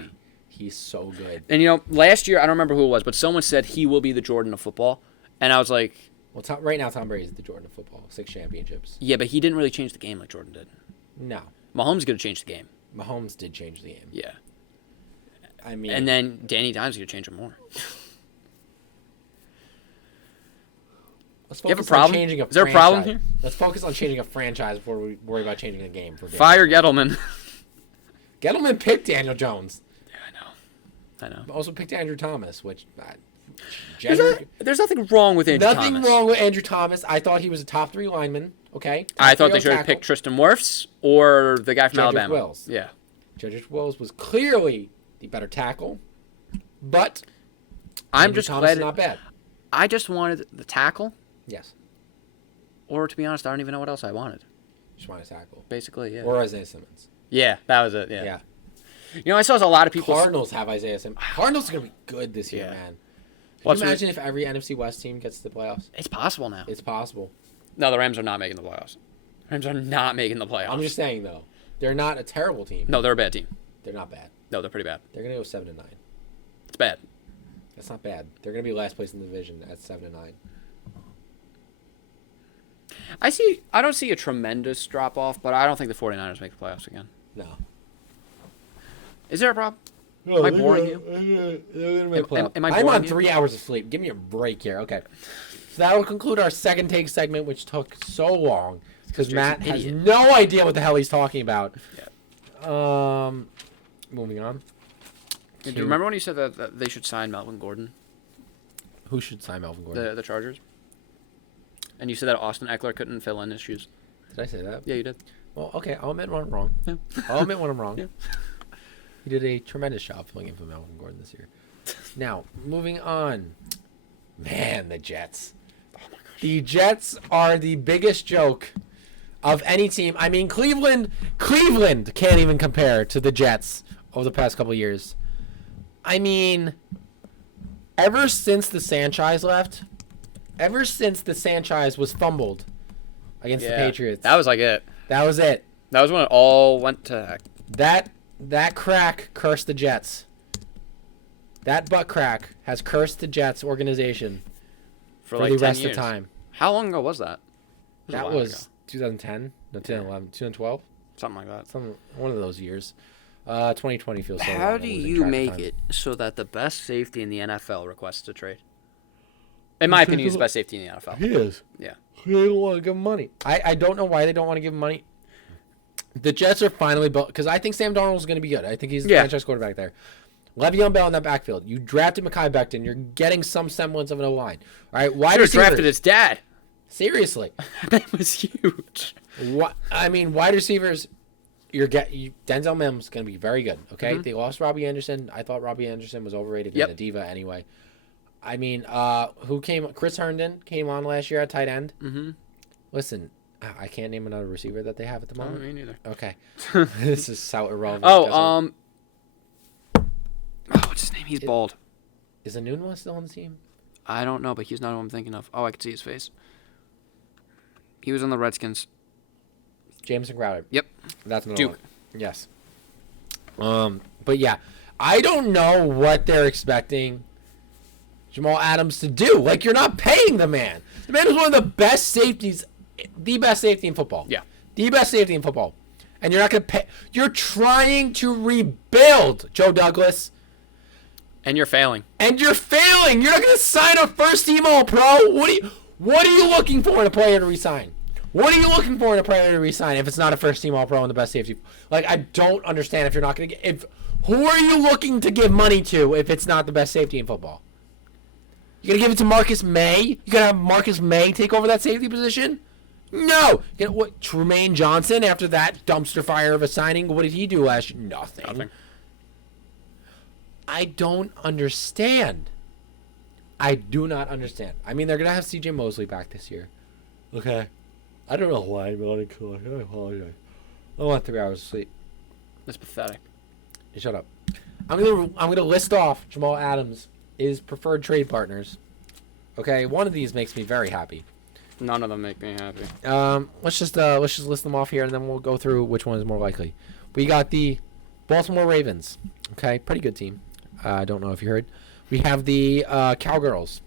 He's so good. And, last year, I don't remember who it was, but someone said he will be the Jordan of football. And I was like... Well, right now, Tom Brady is the Jordan of football. 6 championships. Yeah, but he didn't really change the game like Jordan did. No. Mahomes is going to change the game. Mahomes did change the game. Yeah. I mean... And then Danny Dimes is going to change it more. Let's focus you have a problem? On changing a is there a problem here? Let's focus on changing a franchise before we worry about changing a game. Fire Gettleman. Gettleman picked Daniel Jones. Yeah, I know. Also picked Andrew Thomas, which... There's nothing wrong with Andrew Thomas. Nothing wrong with Andrew Thomas. I thought he was a top 3 lineman. Okay. I thought they should have picked Tristan Wirfs or the guy from Alabama. Wills. Yeah. Jedrick Wills was clearly the better tackle, but I'm just Thomas is not bad. I just wanted the tackle. Yes. Or to be honest, I don't even know what else I wanted. Just want a tackle. Basically, yeah. Or Isaiah Simmons. Yeah, that was it. Yeah. I saw a lot of people. Cardinals have Isaiah Simmons. Cardinals are gonna be good this year, man. Can you imagine if every NFC West team gets to the playoffs? It's possible now. It's possible. No, the Rams are not making the playoffs. Rams are not making the playoffs. I'm just saying, though. They're not a terrible team. No, they're a bad team. They're not bad. No, they're pretty bad. They're going to go 7-9. It's bad. That's not bad. They're going to be last place in the division at 7-9. I don't see a tremendous drop-off, but I don't think the 49ers make the playoffs again. No. Is there a problem? No, am I boring you? Am I I'm on you? 3 hours of sleep. Give me a break here. Okay. So that will conclude our second take segment, which took so long because Matt has no idea what the hell he's talking about. Yeah. Moving on. Do you remember when you said that they should sign Melvin Gordon? Who should sign Melvin Gordon? The Chargers. And you said that Austin Eckler couldn't fill in his shoes. Did I say that? Yeah, you did. Well, okay. I'll admit when I'm wrong. Yeah. I'll admit when I'm wrong. Yeah. He did a tremendous job filling in for Melvin Gordon this year. Now, moving on. Man, the Jets. Oh my gosh. The Jets are the biggest joke of any team. I mean, Cleveland can't even compare to the Jets over the past couple of years. I mean, ever since the Sanchez left, ever since the Sanchez was fumbled against the Patriots. That was like it. That was it. That was when it all went to heck. That crack cursed the Jets. That butt crack has cursed the Jets organization for like the rest of the time. How long ago was that? That was 2010, no, 2011, 2012? Something like that. One of those years. 2020 feels so long. How do you make it so that the best safety in the NFL requests a trade? In my opinion, he's the best safety in the NFL. He is. Yeah. They don't want to give him money. I don't know why they don't want to give him money. The Jets are finally built because I think Sam Darnold is going to be good. I think he's the franchise quarterback there. Le'Veon Bell in that backfield. You drafted Mekhi Becton. You're getting some semblance of an O-line. All right, wide receivers. Drafted his dad. Seriously, that was huge. What I mean, wide receivers. Denzel Mims is going to be very good. Okay, They lost Robbie Anderson. I thought Robbie Anderson was overrated and a diva anyway. I mean, who came? Chris Herndon came on last year at tight end. Mm-hmm. Listen, I can't name another receiver that they have at the moment. Me neither. Okay, this is so irrelevant. What's his name? He's bald. Is Anunua still on the team? I don't know, but he's not who I'm thinking of. Oh, I can see his face. He was on the Redskins. Jameson Crowder. Yep. That's another Duke. one. Yes. But yeah, I don't know what they're expecting Jamal Adams to do. Like, you're not paying the man. The man is one of the best safeties, the best safety in football. Yeah. The best safety in football. And you're not going to pay. You're trying to rebuild, Joe Douglas. And you're failing. You're not going to sign a first-team All-Pro. What are you looking for in a player to resign? What are you looking for in a player to resign if it's not a first-team All-Pro and the best safety? Like, I don't understand if you're not going to get... Who are you looking to give money to if it's not the best safety in football? You going to give it to Marcus May? You going to have Marcus May take over that safety position? No! Tremaine Johnson, after that dumpster fire of a signing, what did he do last year? Nothing. I don't understand. I do not understand. I mean, they're going to have C.J. Mosley back this year. Okay. I don't know why I'm on call. I apologize. I want 3 hours of sleep. That's pathetic. Hey, shut up. I'm gonna list off Jamal Adams' preferred trade partners. Okay, one of these makes me very happy. None of them make me happy. Let's just list them off here, and then we'll go through which one is more likely. We got the Baltimore Ravens. Okay, pretty good team. I don't know if you heard. We have the Cowgirls.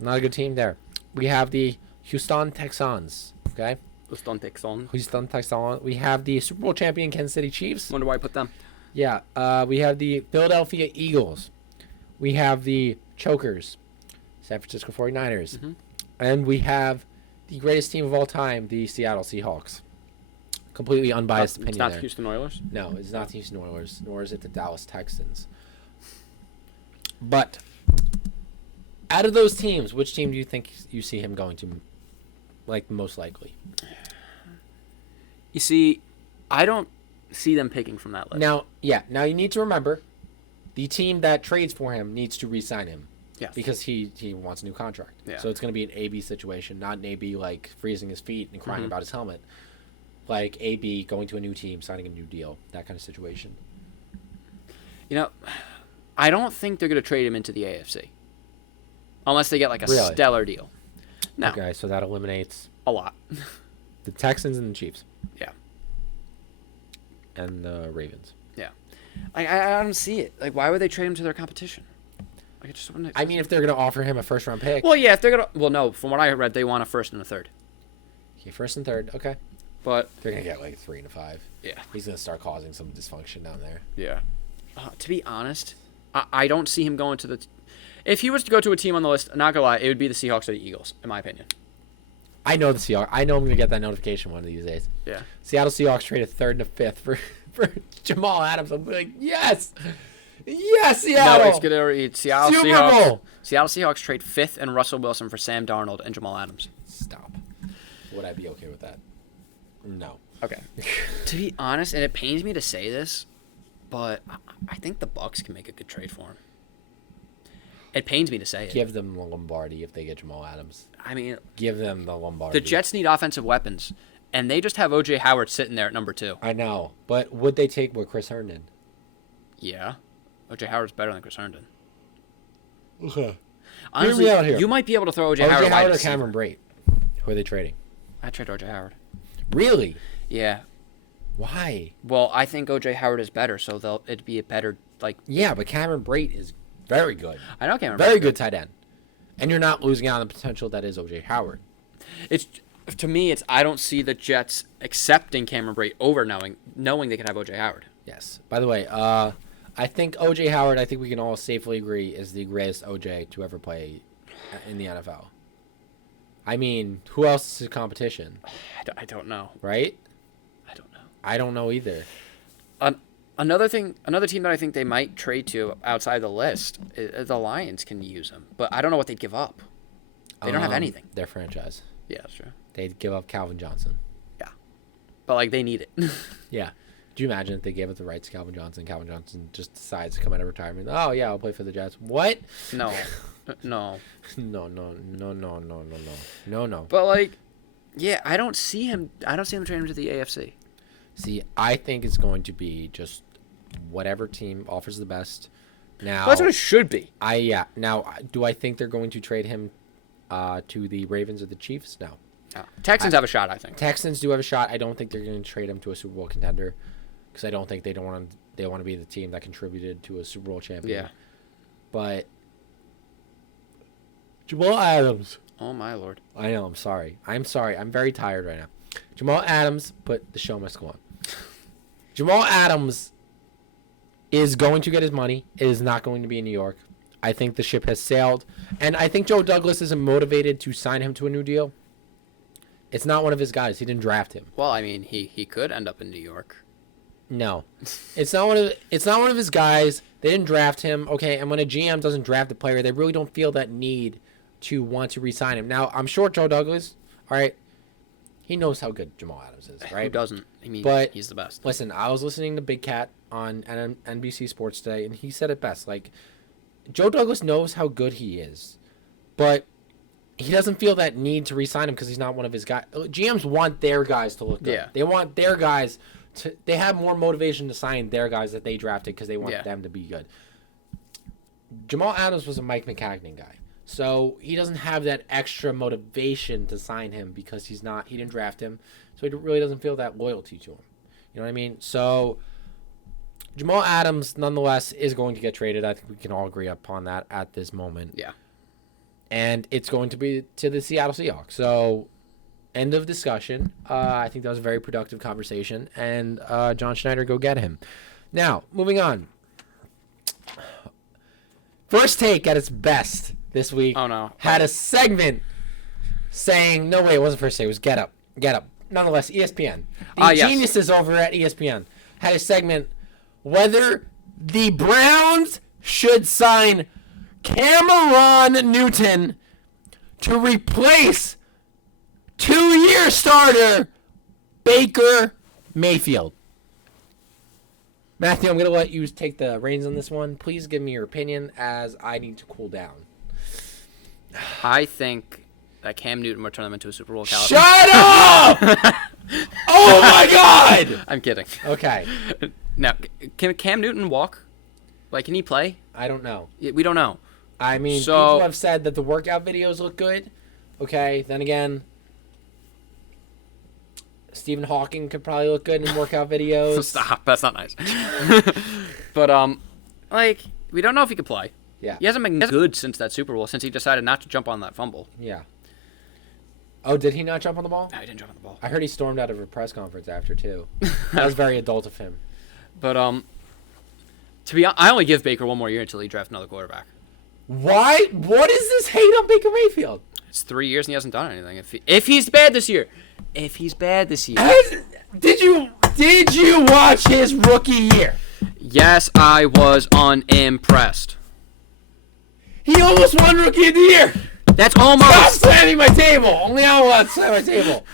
Not a good team there. We have the Houston Texans. Okay. Houston Texans. We have the Super Bowl champion Kansas City Chiefs. Wonder why I put them. Yeah. We have the Philadelphia Eagles. We have the Chokers, San Francisco 49ers. Mm-hmm. And we have the greatest team of all time, the Seattle Seahawks. Completely unbiased opinion there. It's not the Houston Oilers? No, it's not the Houston Oilers, nor is it the Dallas Texans. But out of those teams, which team do you think you see him going to, like, most likely? You see, I don't see them picking from that list. Now you need to remember, the team that trades for him needs to re-sign him. Yes. Because he wants a new contract. Yeah. So it's going to be an AB situation, not an AB, like, freezing his feet and crying about his helmet. Like, AB going to a new team, signing a new deal, that kind of situation. You know, I don't think they're going to trade him into the AFC. Unless they get, like, a stellar deal. No. Okay, so that eliminates... a lot. The Texans and the Chiefs. Yeah. And the Ravens. Yeah. I don't see it. Like, why would they trade him to their competition? Like, I mean, if they're going to offer him a first-round pick. Well, yeah, if they're going to... Well, no, from what I read, they want a first and a third. Okay, first and third, okay. But... they're going to get, like, 3 and a 5. Yeah. He's going to start causing some dysfunction down there. Yeah. To be honest, I don't see him going to the... If he was to go to a team on the list, not going to lie, it would be the Seahawks or the Eagles, in my opinion. I know the Seahawks. I know I'm going to get that notification one of these days. Yeah. Seattle Seahawks traded 3rd and a 5th for Jamal Adams. I'm like, yes! Yes, Seattle! No, it's going to read Seattle Super Seahawks. Bowl! Seattle Seahawks trade 5th and Russell Wilson for Sam Darnold and Jamal Adams. Stop. Would I be okay with that? No. Okay. To be honest, and it pains me to say this, but I think the Bucs can make a good trade for him. It pains me to say it. Give them the Lombardi if they get Jamal Adams. I mean... give them the Lombardi. The Jets need offensive weapons, and they just have O.J. Howard sitting there at number 2. I know, but would they take with Chris Herndon? Yeah. O.J. Howard's better than Chris Herndon. Okay. Honestly, Hear me out here. You might be able to throw O.J. Howard O.J. Howard or receiver. Cameron Brate? Who are they trading? I'd trade O.J. Howard. Really? Yeah. Why? Well, I think O.J. Howard is better, so it'd be a better, like... Yeah, but Cameron Brate is very good. I know Cameron Very Brate's good tight end. And you're not losing out on the potential that is O.J. Howard. To me, I don't see the Jets accepting Cameron Brate over knowing they can have O.J. Howard. Yes. By the way, I think O.J. Howard, I think we can all safely agree, is the greatest O.J. to ever play in the NFL. I mean, who else is his competition? I don't know. Right? I don't know. I don't know either. Another team that I think they might trade to outside the list, the Lions can use him, but I don't know what they'd give up. They don't have anything. Their franchise. Yeah, that's true. They'd give up Calvin Johnson. Yeah, but like they need it. Yeah. Do you imagine if they gave up the rights to Calvin Johnson? Calvin Johnson just decides to come out of retirement. Oh yeah, I'll play for the Jets. What? No, no. No. But like, yeah, I don't see him trading him to the AFC. See, I think it's going to be just whatever team offers the best. Now, Well, that's what it should be. Now, do I think they're going to trade him to the Ravens or the Chiefs? No. No. Texans have a shot, I think. Texans do have a shot. I don't think they're going to trade him to a Super Bowl contender because I don't think they want to be the team that contributed to a Super Bowl champion. Yeah. But Jamal Adams. Oh my lord. I know. I'm sorry. I'm very tired right now. Jamal Adams, but the show must go on. Jamal Adams is going to get his money. It is not going to be in New York. I think the ship has sailed. And I think Joe Douglas isn't motivated to sign him to a new deal. It's not one of his guys. He didn't draft him. Well, I mean, he could end up in New York. No. It's not one of his guys. They didn't draft him. Okay, and when a GM doesn't draft a player, they really don't feel that need to want to re-sign him. Now, I'm sure Joe Douglas, all right, he knows how good Jamal Adams is, right? Who doesn't? I mean, but he's the best. Listen, I was listening to Big Cat on NBC Sports today, and he said it best. Like, Joe Douglas knows how good he is, but he doesn't feel that need to re-sign him because he's not one of his guys. GMs want their guys to look good. Yeah. They want their guys to. They have more motivation to sign their guys that they drafted because they want them to be good. Jamal Adams was a Mike McCagnon guy. So he doesn't have that extra motivation to sign him because he didn't draft him. So he really doesn't feel that loyalty to him. You know what I mean? So Jamal Adams, nonetheless, is going to get traded. I think we can all agree upon that at this moment. Yeah. And it's going to be to the Seattle Seahawks. So end of discussion. I think that was a very productive conversation. And John Schneider, go get him. Now, moving on. First Take at its best this week had a segment saying, no way, it wasn't First Take, it was Get Up. Nonetheless, ESPN. The geniuses over at ESPN had a segment whether the Browns should sign Cameron Newton to replace 2-year starter Baker Mayfield. Matthew, I'm going to let you take the reins on this one. Please give me your opinion as I need to cool down. I think that Cam Newton will turn them into a Super Bowl caliber. Shut up! Oh, my God! I'm kidding. Okay. Now, can Cam Newton walk? Like, can he play? I don't know. We don't know. I mean, people have said that the workout videos look good. Okay, then again, Stephen Hawking could probably look good in workout videos. Stop. That's not nice. But, like, we don't know if he can play. Yeah. He hasn't been good since that Super Bowl, since he decided not to jump on that fumble. Yeah. Oh, did he not jump on the ball? No, he didn't jump on the ball. I heard he stormed out of a press conference after, too. That was very adult of him. But, to be honest, I only give Baker one more year until he drafts another quarterback. Why? What is this hate on Baker Mayfield? It's 3 years and he hasn't done anything. If he's bad this year. Did you watch his rookie year? Yes, I was unimpressed. He almost won Rookie of the Year. That's almost. Stop slamming my table. Only I want to slam my table.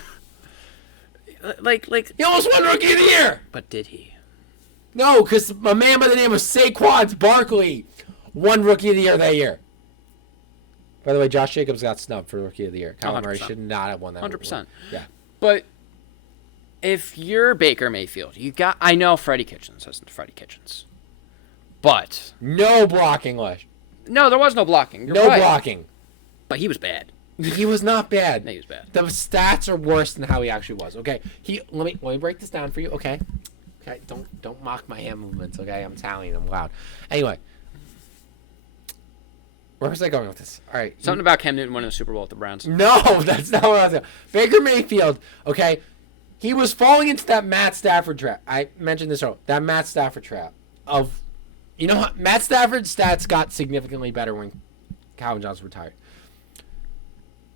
Like. He almost won Rookie of the Year. But did he? No, because a man by the name of Saquon Barkley won Rookie of the Year that year. By the way, Josh Jacobs got snubbed for Rookie of the Year. Kyler Murray should not have won that. 100%. Yeah. But if you're Baker Mayfield, I know Freddie Kitchens isn't Freddie Kitchens. But. No blocking, Lush. No, there was no blocking. You're right. Blocking. But he was bad. He was not bad. No, he was bad. The stats are worse than how he actually was. Okay. Let me break this down for you. Okay. Okay. Don't mock my hand movements. Okay. I'm telling you, I'm loud. Anyway. Where was I going with this? All right. Something about Cam Newton winning the Super Bowl with the Browns. No, that's not what I was saying. Baker Mayfield, okay, he was falling into that Matt Stafford trap. I mentioned this earlier. That Matt Stafford trap of, Matt Stafford's stats got significantly better when Calvin Johnson retired.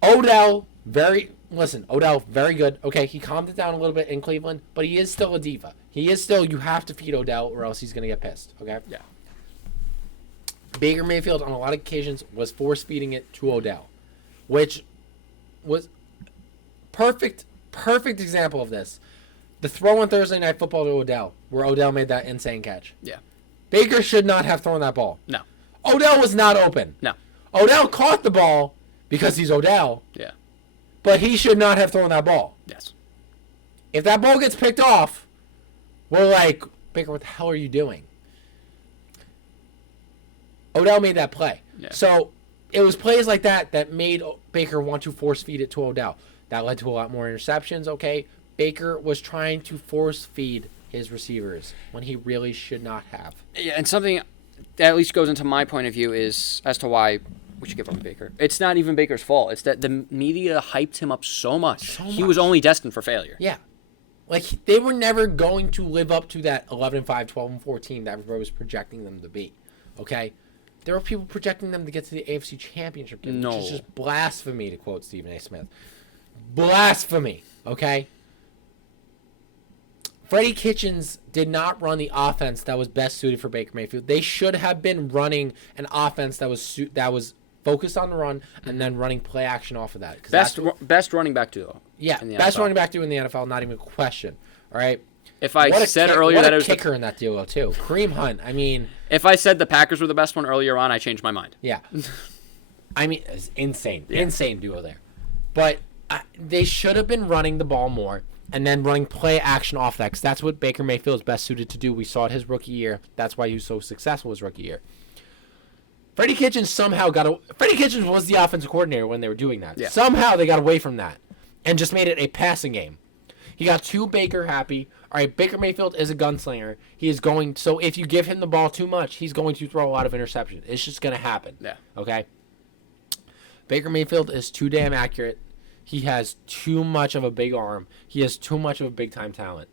Odell Odell, very good. Okay, he calmed it down a little bit in Cleveland, but he is still a diva. You have to feed Odell or else he's going to get pissed, okay? Yeah. Baker Mayfield, on a lot of occasions, was force-feeding it to Odell, which was perfect example of this. The throw on Thursday Night Football to Odell, where Odell made that insane catch. Yeah. Baker should not have thrown that ball. No. Odell was not open. No. Odell caught the ball because he's Odell. Yeah. But he should not have thrown that ball. Yes. If that ball gets picked off, we're like, Baker, what the hell are you doing? Odell made that play. Yeah. So it was plays like that made Baker want to force feed it to Odell. That led to a lot more interceptions, okay? Baker was trying to force feed his receivers when he really should not have. Yeah, and something that at least goes into my point of view is as to why we should give up Baker. It's not even Baker's fault. It's that the media hyped him up so much. He was only destined for failure. Yeah. Like, they were never going to live up to that 11-5, 12-14 that everybody was projecting them to be, okay? There were people projecting them to get to the AFC Championship game, which is just blasphemy, to quote Stephen A. Smith. Blasphemy, okay? Freddie Kitchens did not run the offense that was best suited for Baker Mayfield. They should have been running an offense that was focused on the run and then running play action off of that. Best running back duo. Yeah, best running back duo in the NFL, not even a question. All right? If I said earlier that it was a kicker in that duo too. Kareem Hunt. I mean, if I said the Packers were the best one earlier on, I changed my mind. Yeah. I mean, it's insane. Yeah. Insane duo there. But they should have been running the ball more and then running play action off that, because that's what Baker Mayfield is best suited to do. We saw it his rookie year. That's why he was so successful his rookie year. Freddie Kitchens Freddie Kitchens was the offensive coordinator when they were doing that. Yeah. Somehow they got away from that and just made it a passing game. He got too Baker happy. All right, Baker Mayfield is a gunslinger. So if you give him the ball too much, he's going to throw a lot of interceptions. It's just going to happen. Yeah. Okay? Baker Mayfield is too damn accurate. He has too much of a big arm. He has too much of a big-time talent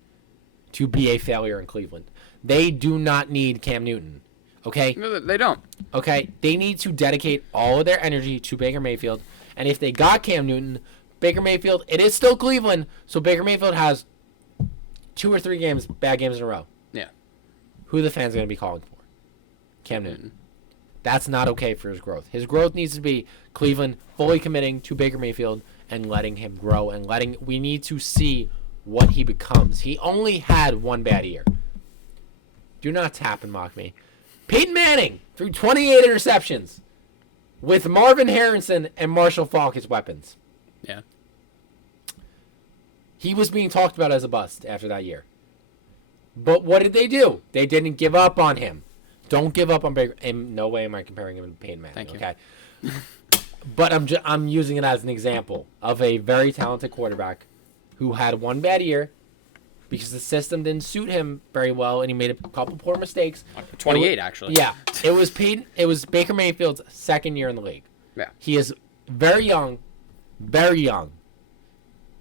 to be a failure in Cleveland. They do not need Cam Newton. Okay? No, they don't. Okay? They need to dedicate all of their energy to Baker Mayfield. And if they got Cam Newton, Baker Mayfield, it is still Cleveland, so Baker Mayfield has 2 or 3 bad games in a row. Yeah. Who are the fans going to be calling for? Cam Newton. That's not okay for his growth. His growth needs to be Cleveland fully committing to Baker Mayfield and letting him grow and we need to see what he becomes. He only had 1 bad year. Do not tap and mock me. Peyton Manning threw 28 interceptions with Marvin Harrison and Marshall Faulk as weapons. Yeah. He was being talked about as a bust after that year. But what did they do? They didn't give up on him. Don't give up on Baker. In no way am I comparing him to Peyton Manning. Thank you. Okay. But I'm using it as an example of a very talented quarterback who had 1 bad year because the system didn't suit him very well and he made a couple poor mistakes. 28 actually. Yeah. It was Baker Mayfield's 2nd year in the league. Yeah. He is very young. Very young.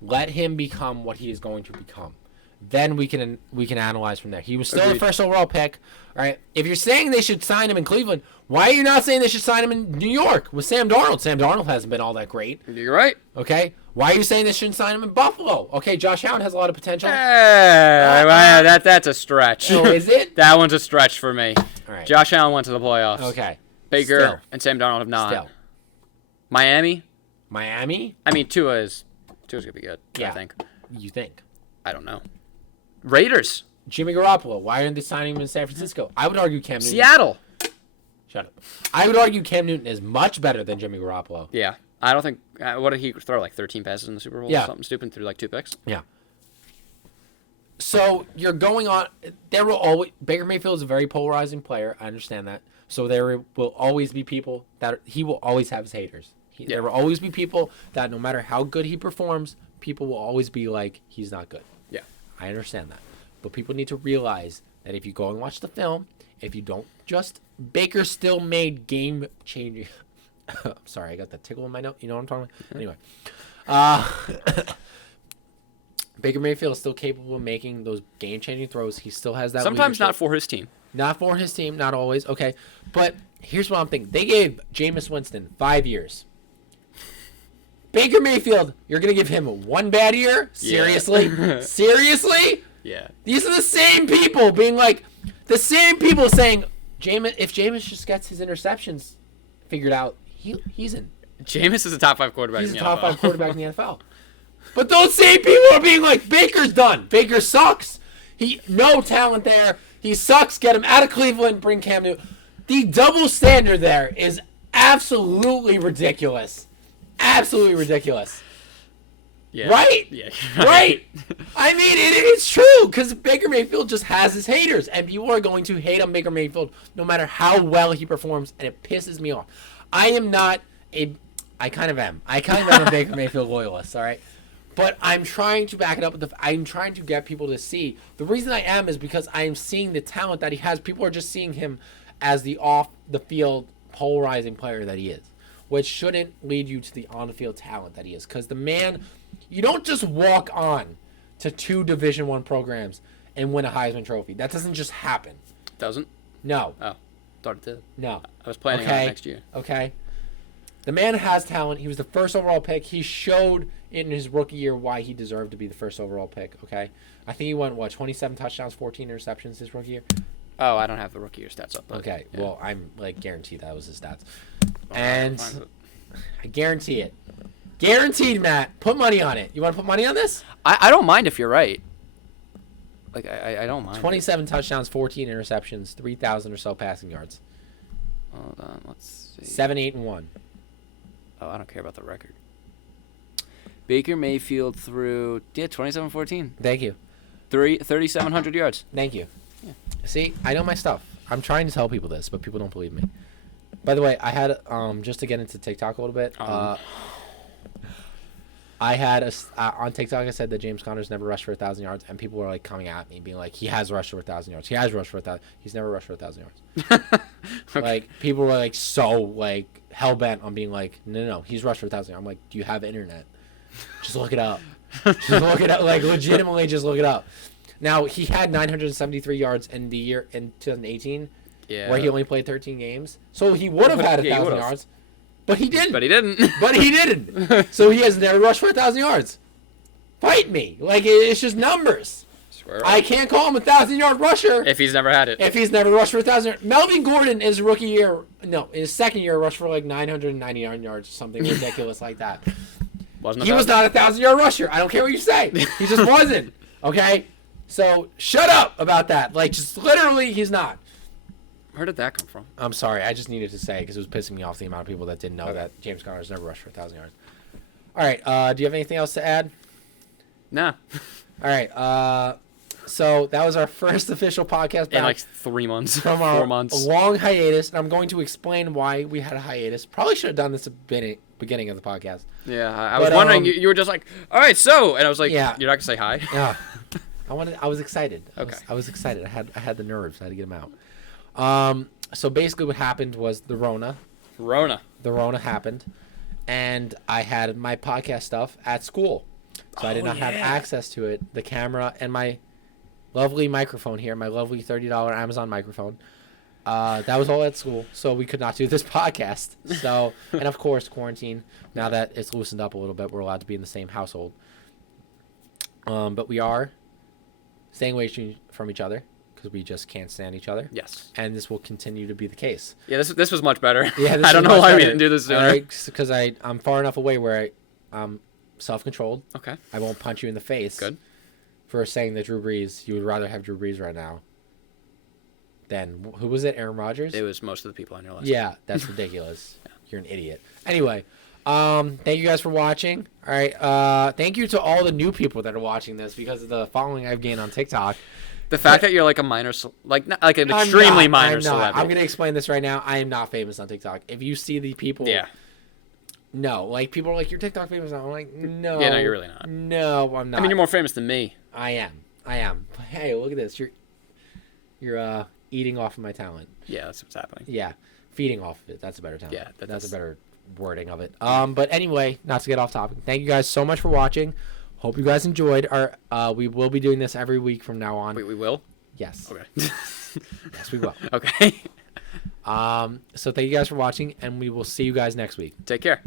Let him become what he is going to become. Then we can analyze from there. He was still the first overall pick. All right. If you're saying they should sign him in Cleveland, why are you not saying they should sign him in New York with Sam Darnold? Sam Darnold hasn't been all that great. You're right. Okay. Why are you saying they shouldn't sign him in Buffalo? Okay, Josh Allen has a lot of potential. That's a stretch. Oh, is it? That one's a stretch for me. All right. Josh Allen went to the playoffs. Okay. Baker and Sam Darnold have not. Still. Miami? I mean, Tua's going to be good, yeah. I think. You think? I don't know. Raiders. Jimmy Garoppolo. Why aren't they signing him in San Francisco? I would argue Cam Newton. Seattle. Shut up. I would argue Cam Newton is much better than Jimmy Garoppolo. Yeah. I don't think... what did he throw? Like 13 passes in the Super Bowl? Yeah. Or something stupid through like 2 picks? Yeah. So you're going on... Baker Mayfield is a very polarizing player. I understand that. So there will always be people that... He will always have his haters. There will always be people that no matter how good he performs, people will always be like, he's not good. Yeah. I understand that. But people need to realize that if you go and watch the film, if you don't just... Baker still made game-changing... Sorry, I got that tickle in my note. You know what I'm talking about? Anyway. Baker Mayfield is still capable of making those game-changing throws. He still has that Sometimes leadership. not for his team. Not for his team, not always. Okay. But here's what I'm thinking. They gave Jameis Winston 5 years. Baker Mayfield, you're going to give him one bad year? Seriously? Yeah. Seriously? Yeah. These are the same people being like, the same people saying, if Jameis just gets his interceptions figured out, he's in. Jameis is a top 5 quarterback He's in a the top NFL. 5 quarterback in the NFL. But those same people are being like, Baker's done. Baker sucks. No talent there. He sucks. Get him out of Cleveland. Bring Cam Newton. The double standard there is absolutely ridiculous. Absolutely ridiculous. Yeah. Right? Yeah. Right? I mean, it's true because Baker Mayfield just has his haters, and people are going to hate on Baker Mayfield no matter how well he performs, and it pisses me off. I kind of am a Baker Mayfield loyalist, all right? But I'm trying to back it up with I'm trying to get people to see. The reason I am is because I am seeing the talent that he has. People are just seeing him as the off-the-field polarizing player that he is, which shouldn't lead you to the on-the-field talent that he is. Because the man, you don't just walk on to 2 Division I programs and win a Heisman Trophy. That doesn't just happen. Doesn't? No. Oh, thought it did. No. I was planning on it next year. Okay. The man has talent. He was the first overall pick. He showed in his rookie year why he deserved to be the first overall pick. Okay. I think he went, 27 touchdowns, 14 interceptions his rookie year? Oh, I don't have the rookie year stats up. But, Okay. yeah. Well, I'm guaranteed that was his stats. Oh, And fine. I guarantee it. Guaranteed, Matt. Put money on it. You want to put money on this? I don't mind if you're right. Like, I don't mind. 27 touchdowns, 14 interceptions, 3,000 or so passing yards. Hold on. Let's see. 7, 8, and 1. Oh, I don't care about the record. Baker Mayfield threw 27-14. Thank you. 3,700 yards. Thank you. Yeah. See, I know my stuff. I'm trying to tell people this, but people don't believe me. By the way, I had just to get into TikTok a little bit. I had on TikTok. I said that James Conner's never rushed for 1,000 yards, and people were like coming at me, being like, "He has rushed for 1,000 yards. He has rushed for 1,000. He's never rushed for 1,000 yards." Okay. Like people were like so like hell bent on being like, "No, he's rushed for 1,000." I'm like, "Do you have internet? Just look it up. Just look it up. Like legitimately, just look it up." Now he had 973 yards in the year in 2018, where he only played 13 games, so he would have had 1,000 yards, but he didn't. But he didn't. But he didn't. So he has never rushed for 1,000 yards. Fight me. Like it's just numbers. Swear I can't call him a 1,000-yard rusher if he's never had it. if he's never rushed for 1,000. Melvin Gordon is rookie year. No, in his second year, rushed for like 999 yards, something ridiculous like that. He was not a 1,000-yard rusher. I don't care what you say. He just wasn't. Okay. So shut up about that. Like, just literally, he's not. Where did that come from? I'm sorry. I just needed to say because it was pissing me off the amount of people that didn't know that James Conner's never rushed for 1,000 yards. All right. Do you have anything else to add? Nah. All right. So that was our first official podcast In back like 3 months. from 4 our months. long hiatus, and I'm going to explain why we had a hiatus. Probably should have done this at the beginning of the podcast. Yeah, I was wondering. You were just like, all right, so, and I was like, Yeah. you're not gonna say hi. Yeah. I was excited. Okay. I was excited. I had the nerves. I had to get them out. So basically what happened was the Rona happened, and I had my podcast stuff at school. So I did not have access to it. The camera and my lovely microphone here, my lovely $30 Amazon microphone. That was all at school, so we could not do this podcast. So, and of course, quarantine. Now that it's loosened up a little bit, we're allowed to be in the same household. But we are staying away from each other because we just can't stand each other. Yes. And this will continue to be the case. Yeah, this was much better. Yeah, I don't know why we didn't do this sooner. Because I'm far enough away where I'm self-controlled. Okay. I won't punch you in the face. Good. For saying that Drew Brees, you would rather have Drew Brees right now than, who was it, Aaron Rodgers? It was most of the people on your list. Yeah, that's ridiculous. Yeah. You're an idiot. Anyway, thank you guys for watching. All right, thank you to all the new people that are watching this because of the following I've gained on TikTok. The fact that you're like a minor, like an extremely minor celebrity. I'm going to explain this right now. I am not famous on TikTok. If you see the people... Yeah. No, like people are like, you're TikTok famous now. I'm like, no. Yeah, no, you're really not. No, I'm not. I mean, you're more famous than me. I am. But hey, look at this. You're eating off of my talent. Yeah, that's what's happening. Yeah, feeding off of it. That's a better talent. Yeah, that's a better wording of it. But anyway, not to get off topic. Thank you guys so much for watching. Hope you guys enjoyed. We will be doing this every week from now on. Wait, we will? Yes. Okay. Yes, we will. Okay. So thank you guys for watching, and we will see you guys next week. Take care.